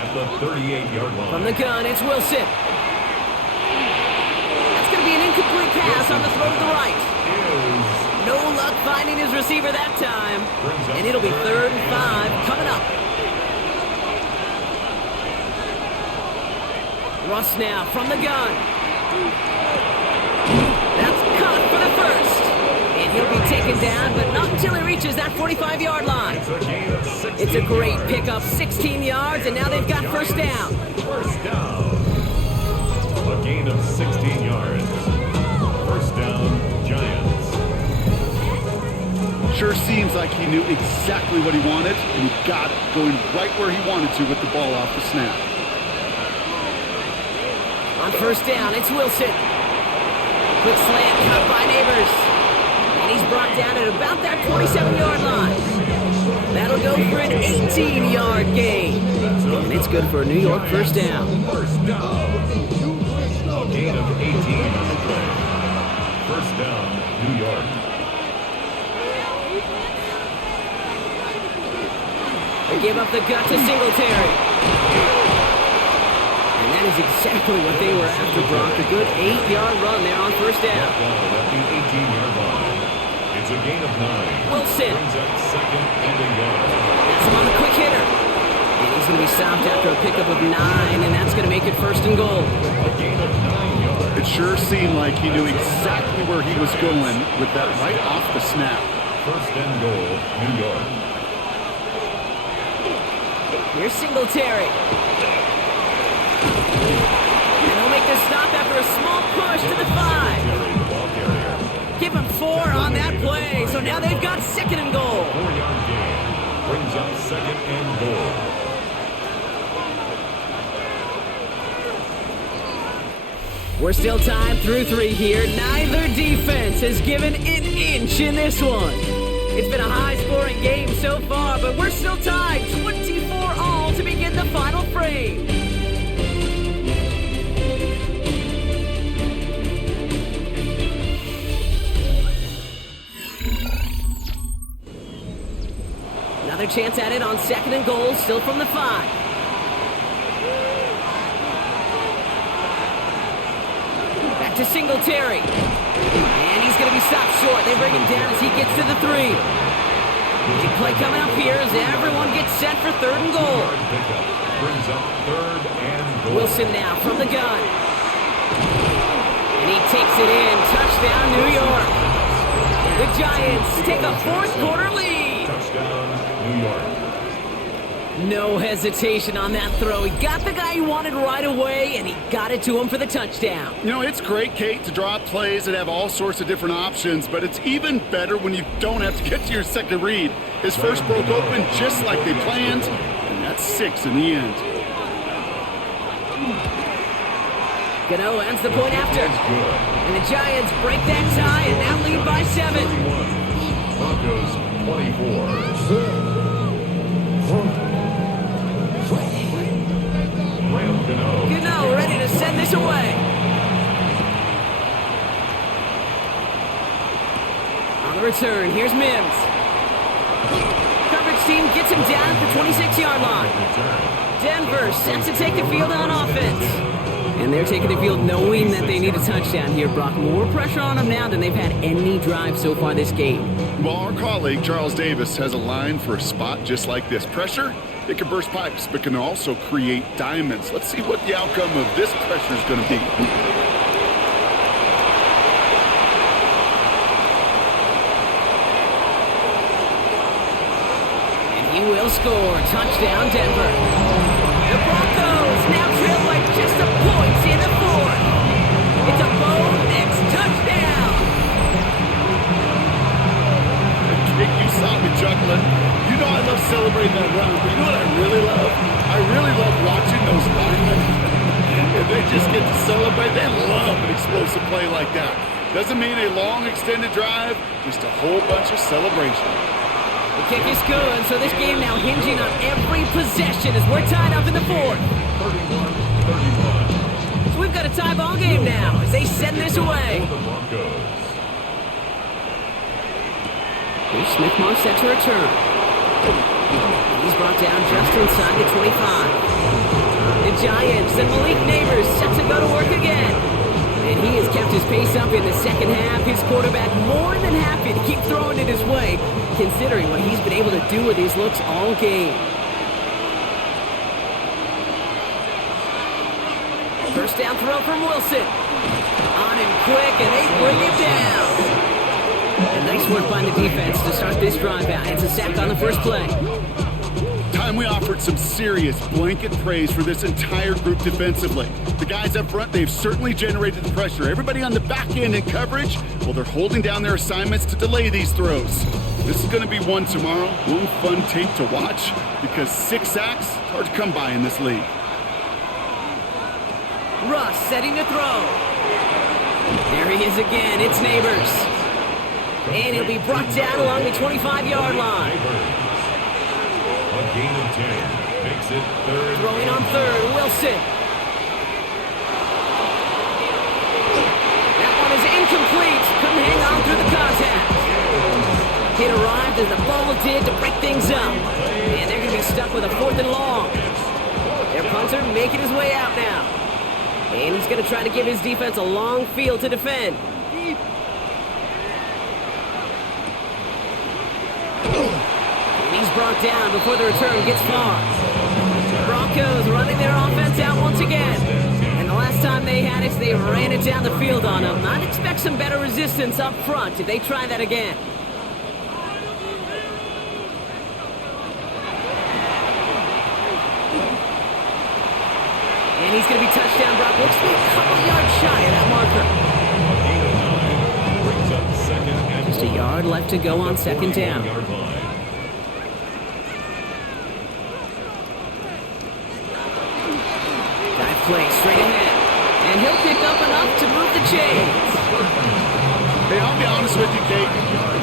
at the 38-yard line. From the gun, it's Wilson. That's going to be an incomplete pass on the throw to the right. No luck finding his receiver that time. And it'll be 3rd and 5 coming up. Russ now from the gun. That's caught for the 1st. And he'll be taken down, but not until he reaches that 45-yard line. It's a great pickup, 16 yards, and now they've got 1st down. 1st down. A gain of 16 yards. 1st down, Giants. Sure seems like he knew exactly what he wanted, and he got it, going right where he wanted to with the ball off the snap. On 1st down, it's Wilson. Quick slant cut by Neighbors. And he's brought down at about that 27-yard line. That'll go for an 18-yard gain. And it's good for a New York 1st down. 1st down. A gain of 18 on the play. 1st down, New York. They give up the gut to Singletary. And that is exactly what they were after, Brock. A good 8-yard run there on 1st down. At the 18-yard line. It's a gain of 9. Wilson. Brings up 2nd and a yard. That's him on the quick hitter. And he's going to be stopped after a pickup of 9, and that's going to make it 1st and goal. A gain of 9 yards. It sure seemed like he knew exactly where he was going with that right off the snap. 1st and goal, New York. Here's Singletary. And he'll make the stop after a small push to the 5. Give him 4 on that play. So now they've got 2nd and goal. 4-yard gain. Brings up 2nd and goal. We're still tied through 3 here. Neither defense has given an inch in this one. It's been a high-scoring game so far, but we're still tied 24 all to begin the final frame. Another chance at it on 2nd and goal, still from the 5. Back to Singletary. And he's going to be stopped short. They bring him down as he gets to the 3. Big play coming up here as everyone gets set for 3rd and goal. Pickup brings up 3rd and goal. Wilson now from the gun. And he takes it in. Touchdown, New York. The Giants take a 4th quarter lead. Touchdown, New York. No hesitation on that throw. He got the guy he wanted right away, and he got it to him for the touchdown. You know, it's great, Kate, to draw up plays that have all sorts of different options, but it's even better when you don't have to get to your second read. His first broke open just like they planned, and that's 6 in the end. Gano ends the point after. And the Giants break that tie and now lead by 7. Broncos 24. Gano ready to send this away. On the return, here's Mims. Coverage team gets him down at the 26-yard line. Denver set to take the field on offense. And they're taking the field knowing that they need a touchdown here, Brock. More pressure on them now than they've had any drive so far this game. Well, our colleague, Charles Davis, has a line for a spot just like this. Pressure, it can burst pipes, but can also create diamonds. Let's see what the outcome of this pressure is going to be. And he will score. Touchdown, Denver. The Broncos now trail by just a point in the 4th. It's a Bo Nix touchdown. You saw me chuckling. You know I love celebrating that run, but you know what I really love? I really love watching those linemen. If they just get to celebrate, they love an explosive play like that. Doesn't mean a long extended drive, just a whole bunch of celebration. The kick is good, so this game now hinging on every possession as we're tied up in the 4th. 31-31. So we've got a tie ball game now as they send this away. For the Broncos. Here's Smith-Mar set to return. He's brought down just inside the 25. The Giants and Malik Neighbors set to go to work again. And he has kept his pace up in the second half. His quarterback more than happy to keep throwing it his way, considering what he's been able to do with his looks all game. First down throw from Wilson. On him quick, and they bring him down. And nice work by the defense to start this drive out. It's a sack on the first play. Time we offered some serious blanket praise for this entire group defensively. The guys up front, they've certainly generated the pressure. Everybody on the back end in coverage, well, they're holding down their assignments to delay these throws. This is going to be one tomorrow. One fun tape to watch because 6 sacks, hard to come by in this league. Russ setting to throw. There he is again. It's Neighbors. And he'll be brought down along the 25-yard line. A gain of 10 makes it 3rd. Throwing on 3rd, Wilson. That one is incomplete. Couldn't hang on through the contact. Hit arrived as the ball did to break things up. And they're going to be stuck with a 4th and long. Their punter making his way out now. And he's going to try to give his defense a long field to defend. He's brought down before the return gets far. The Broncos running their offense out once again. And the last time they had it, they ran it down the field on them. I'd expect some better resistance up front if they try that again. And he's going to be touchdown. Brock looks to be a couple yards shy of that marker. Just a yard left to go on second down. Play straight ahead, and he'll pick up enough to move the chains. Hey, I'll be honest with you, Kate.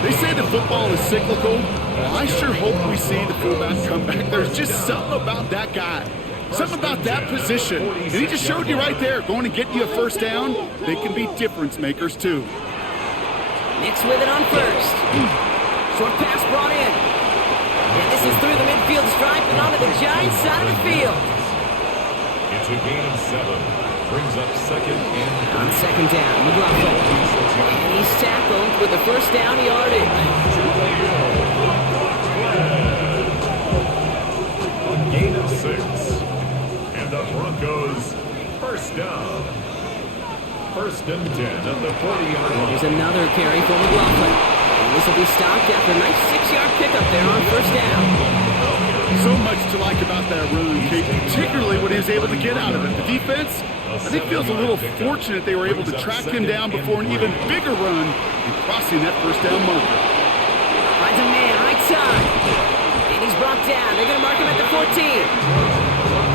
They say that football is cyclical. Well, I sure hope we see the fullback come back. There's just something about that guy, something about that position. And he just showed you right there, going to get you a first down. They can be difference makers, too. Nix with it on first. Short pass brought in. And this is through the midfield stripe and onto the Giants side of the field. It's a gain of 7. Brings up 2nd and on second down, McLaughlin. And he's tackled with the first down yardage. down. First and 10 at the 40-yard line. There's another carry for McLaughlin. And this will be stopped after a nice 6-yard pickup there on first down. So much to like about that run, Kate, particularly what he was able to get out of it. The defense, I think, feels a little fortunate they were able to track him down before an even bigger run and crossing that first down marker. Finds a man right side. And he's brought down. They're going to mark him at the 14.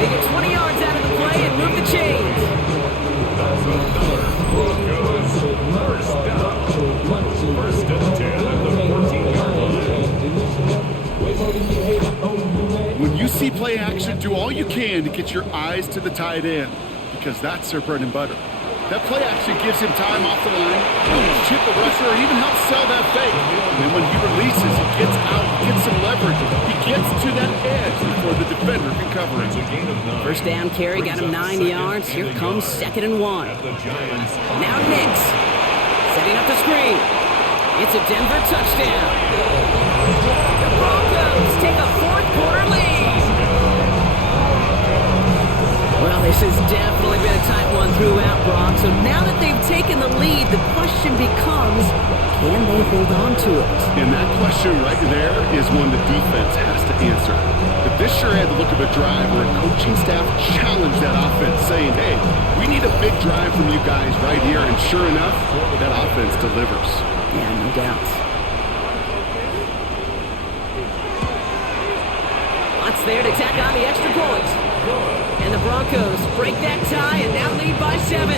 They get 20 yards out of the play and move the chains. That's another Broncos first down. First and 10 at the 14-yard line. When you see play action, do all you can to get your eyes to the tight end, because that's their bread and butter. That play action gives him time off the line, helps chip a rusher, or even helps sell that fake. And then when he releases, he gets out, gets some leverage. He gets to that edge before the defender can cover it. First down carry got him 9 yards. Here comes 2nd and 1. Now Nix setting up the screen. It's a Denver touchdown. The Broncos take a fourth-quarter lead. Well, this has definitely been a tight one throughout, Brock. So now that they've taken the lead, the question becomes, can they hold on to it? And that question right there is one the defense has to answer. But this sure had the look of a drive where a coaching staff challenged that offense, saying, hey, we need a big drive from you guys right here. And sure enough, that offense delivers. Yeah, no doubt. Lots there to tack on the extra point. And the Broncos break that tie and now lead by 7.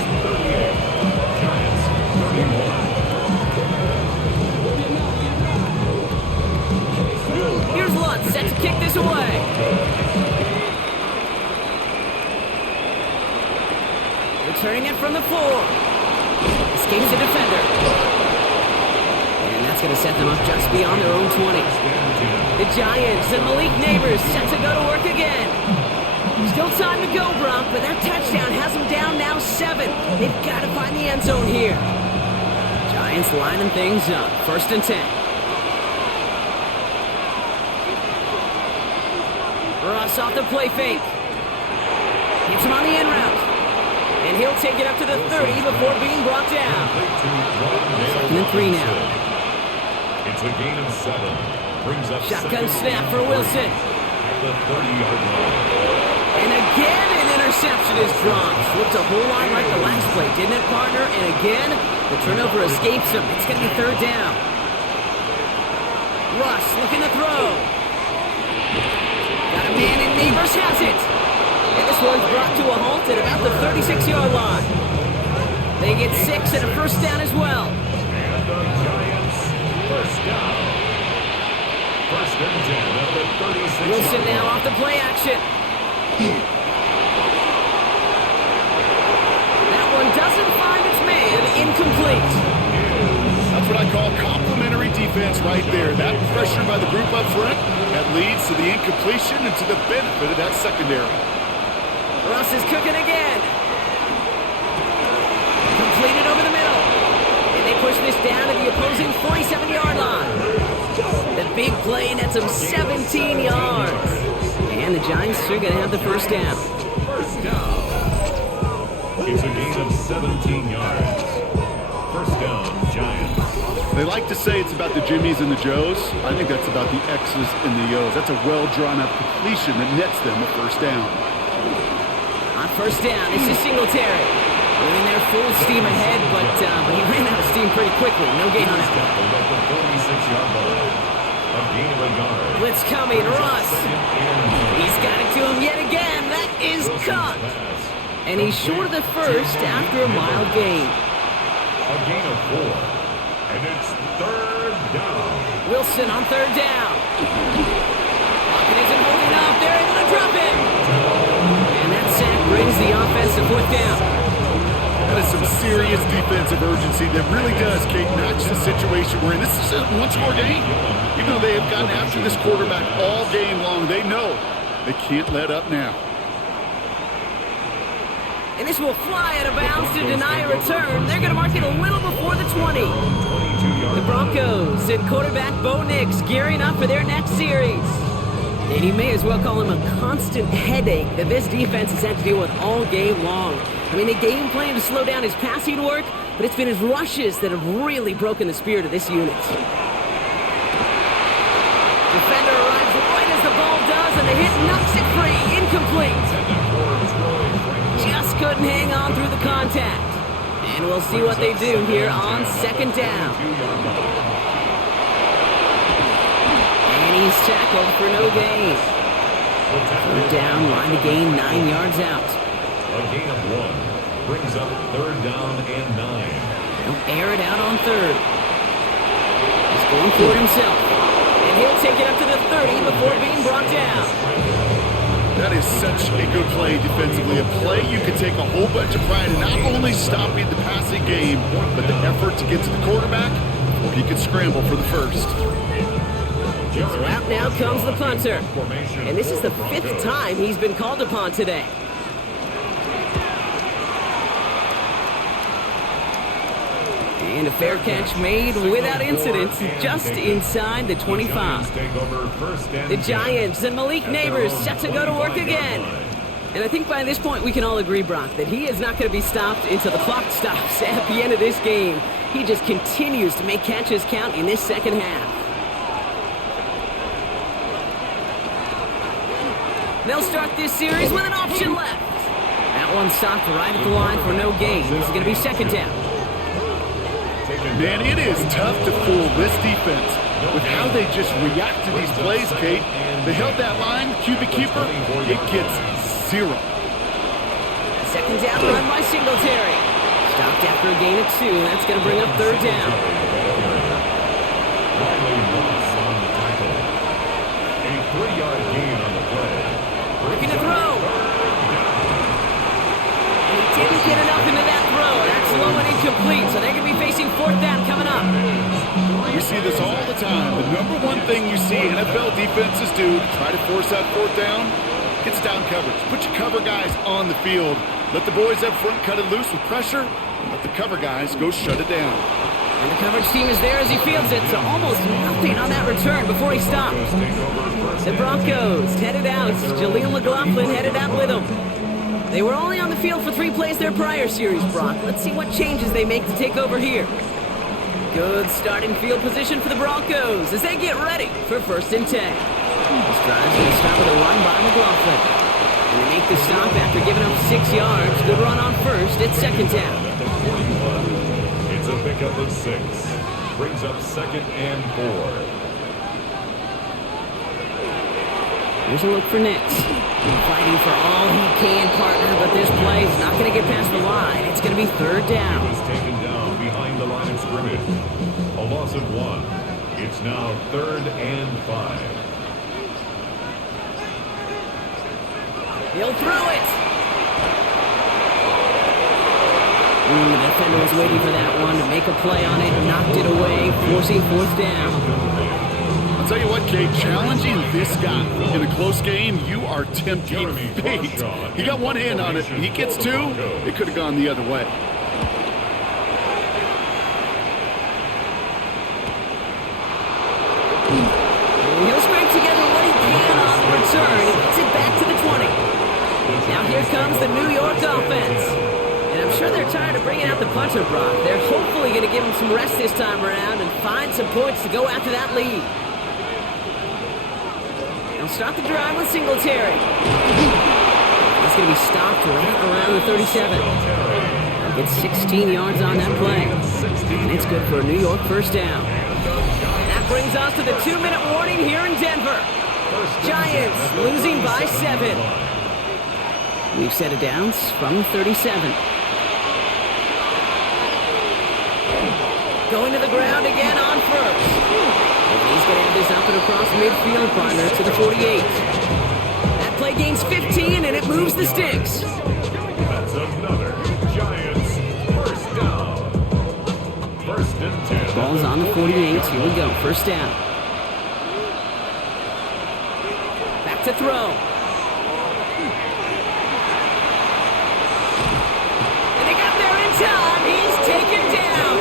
Here's Lutz set to kick this away. Returning it from the 4. Escapes the defender. And that's going to set them up just beyond their own 20. The Giants and Malik Neighbors set to go to work again. Still time to go, Brock, but that touchdown has them down now 7. They've got to find the end zone here. Giants lining things up. First and 10. Ross off the play fake. Hits him on the in route. And he'll take it up to the 30 before being brought down. 2nd and 3 now. It's a gain of 7. Brings up shotgun snap for Wilson. At the 30-yard line. And again, an interception is drawn. Looked a whole lot like the last play, didn't it, partner? And again, the turnover escapes him. It's going to be 3rd down. Russ looking to throw. Got a man, and Neighbors has it. And this one's brought to a halt at about the 36-yard line. They get 6 and a first down as well. And the Giants first down. First and 10 at the 36. Wilson now off the play action. That one doesn't find its man. Incomplete. That's what I call complimentary defense right there. That pressure by the group up front, that leads to the incompletion and to the benefit of that secondary. Russ is cooking again. Completed over the middle. And they push this down to the opposing 47-yard line. The big play nets them 17 yards. And the Giants are going to have the first down. First down. It's a gain of 17 yards. First down, Giants. They like to say it's about the Jimmies and the Joes. I think that's about the X's and the O's. That's a well-drawn-up completion that nets them a first down. On first down, this is Singletary. Running there full steam ahead, but he ran out of steam pretty quickly. No gain on it. At the 46-yard line. A gain of a yard. Blitz coming, Russ. He's got it to him yet again. That is caught. And he's short of the first after a mild gain. A gain of 4. And it's 3rd down. Wilson on 3rd down. Pocket isn't holding up. They're able to drop him. And that sack brings the offense to 4th down. That is some serious defensive urgency that really does, Kate, match the situation we're in. This is a one-score game. Even though they have gotten after this quarterback all game long, they know they can't let up now. And this will fly out of bounds to deny a return. They're going to mark it a little before the 20. The Broncos and quarterback Bo Nix gearing up for their next series. And you may as well call him a constant headache that this defense has had to deal with all game long. I mean, they game plan to slow down his passing work, but it's been his rushes that have really broken the spirit of this unit. Defender arrives right as the ball does, and the hit knocks it free. Incomplete. Just couldn't hang on through the contact. And we'll see what they do here on second down. And he's tackled for no gain. Third down, line to gain 9 yards out. A gain of 1 brings up third down and 9. He'll air it out on third. He's going for it himself. And he'll take it up to the 30 before being brought down. That is such a good play defensively. A play you can take a whole bunch of pride in not only stopping the passing game, but the effort to get to the quarterback before he could scramble for the first. So out now comes the punter. And this is the 5th time he's been called upon today. And a fair catch made without incident, just inside the 25. The Giants and Malik Neighbors set to go to work again. And I think by this point we can all agree, Brock, that he is not going to be stopped until the clock stops at the end of this game. He just continues to make catches count in this second half. They'll start this series with an option left. That one stopped right at the line for no gain. This is going to be second down. Man, it is tough to fool this defense with how they just react to these plays, Kate. They held that line, QB keeper, it gets 0. Second down run by Singletary. Stopped after a gain of 2. That's going to bring up third down. A 3-yard gain on the play. Looking to throw. And he didn't get enough into that throw. That's low and incomplete, so they're going to be facing fourth down coming up. We see this all the time. The number one thing you see NFL defenses do to try to force that fourth down, it's down coverage. Put your cover guys on the field. Let the boys up front cut it loose with pressure, and let the cover guys go shut it down. And the coverage team is there as he fields it, so almost nothing on that return before he stops. The Broncos headed out. Jaleel McLaughlin headed out with them. They were only on the field for 3 plays their prior series, Brock. Let's see what changes they make to take over here. Good starting field position for the Broncos as they get ready for first and 10. This drive's going to start with a run by McLaughlin. And they make the stop after giving up 6 yards. Good run on first. It's second down. It's a pickup of 6. Brings up second and 4. Here's a look for Nix. Fighting for all he can, partner, but this play is not going to get past the line. It's going to be third down. He was taken down behind the line of scrimmage. A loss of 1. It's now third and 5. He'll throw it. The defender was waiting for that one to make a play on it, knocked it away, forcing fourth down. I'll tell you what, Kate, challenging this guy in a close game, you are tempting fate. He got one hand on it. He gets 2. It could have gone the other way. He'll scrape together what he can on the return. He gets it back to the 20. Now here comes the New York offense. And I'm sure they're tired of bringing out the punter, Brock. They're hopefully going to give him some rest this time around and find some points to go after that lead. They'll start the drive with Singletary. He's going to be stopped right around the 37. Gets 16 yards on that play. And it's good for a New York first down. That brings us to the 2-minute warning here in Denver. Giants losing by 7. We've set it down from 37. Going to the ground again on first. And he's going to end this up and across midfield, partner, to the 48. That play gains 15, and it moves the sticks. That's another Giants first down. First and 10. Ball's on the 48. Here we go. First down. Back to throw. And they got there in time. He's taken down.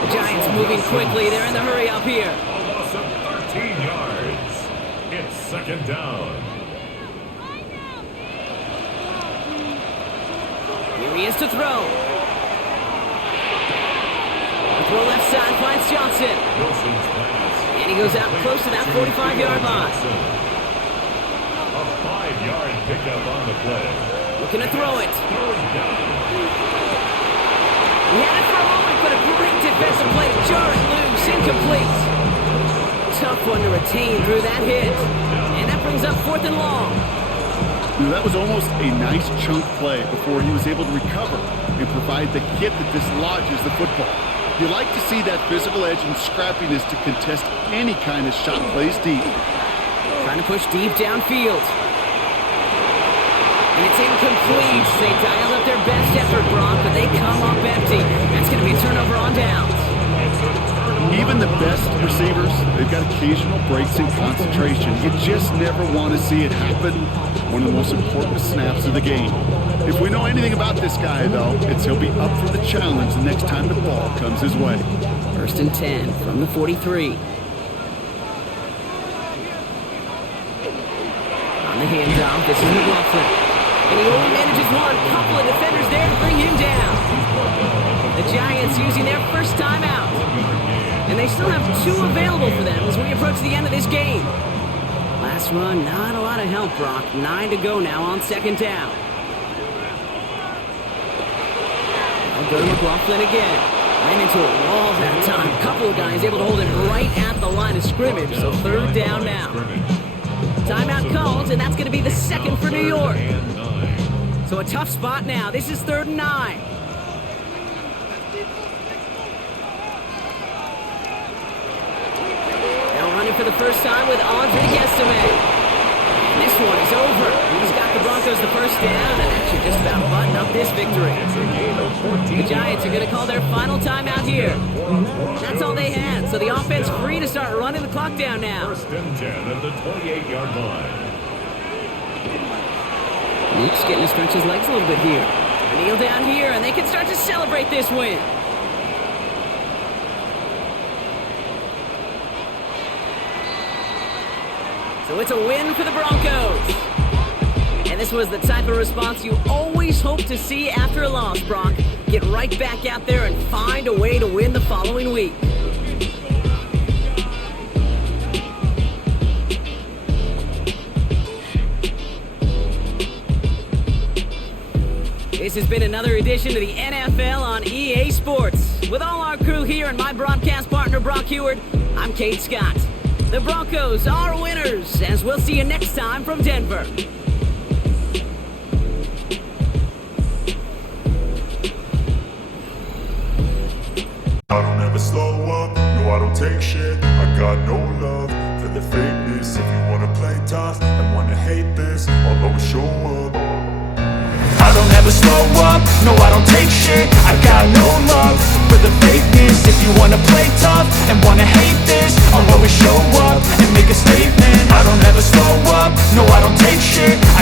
The Giants moving quickly. They're in the hurry up here. A loss of 13 yards. It's second down. Here he is to throw. The throw left side finds Johnson. Wilson's pass. And he goes out close to that 45-yard line. A 5-yard pickup on the play. Looking to throw it. Third down. He had it for a moment, but a great defensive play to jar it loose. Incomplete. Tough one to retain through that hit. And that brings up 4th and long. That was almost a nice chunk play before he was able to recover and provide the hit that dislodges the football. You like to see that physical edge and scrappiness to contest any kind of shot plays deep. Trying to push deep downfield. And it's incomplete. They dialed up their best effort, Brock, but they come up empty. That's going to be a turnover on downs. Even the best receivers, they've got occasional breaks in concentration. You just never want to see it happen. One of the most important snaps of the game. If we know anything about this guy, though, it's he'll be up for the challenge the next time the ball comes his way. 1st and 10 from the 43. On the handoff, this is McLaughlin. And he only manages one. Couple of defenders there to bring him down. The Giants using their first timeout. And they still have 2 available for them as we approach the end of this game. Last run, not a lot of help, Brock. 9 to go now on 2nd down. I'll go to McLaughlin again. Ran into a wall that time. A couple of guys able to hold it right at the line of scrimmage. So 3rd down now. Timeout called, and that's going to be the 2nd for New York. So a tough spot now. This is 3rd and 9. For the first time with Andre Guessame. This one is over. He's got the Broncos the first down, and that should just about button up this victory. The Giants are going to call their final timeout here. That's all they had, so the offense free to start running the clock down now. 1st and 10 at the 28-yard line. Luke's getting to stretch his legs a little bit here. Kneel down here, and they can start to celebrate this win. So it's a win for the Broncos. And this was the type of response you always hope to see after a loss, Brock. Get right back out there and find a way to win the following week. This has been another edition of the NFL on EA Sports. With all our crew here and my broadcast partner, Brock Heward, I'm Kate Scott. The Broncos are winners, as we'll see you next time from Denver. I don't ever slow up, no I don't take shit. I got no love for the fakeness. If you wanna play tough and wanna hate this, I'll always show up. I don't ever slow up, no I don't take shit. I got no love for the fakeness. If you wanna play tough and wanna hate this, I'll always show up.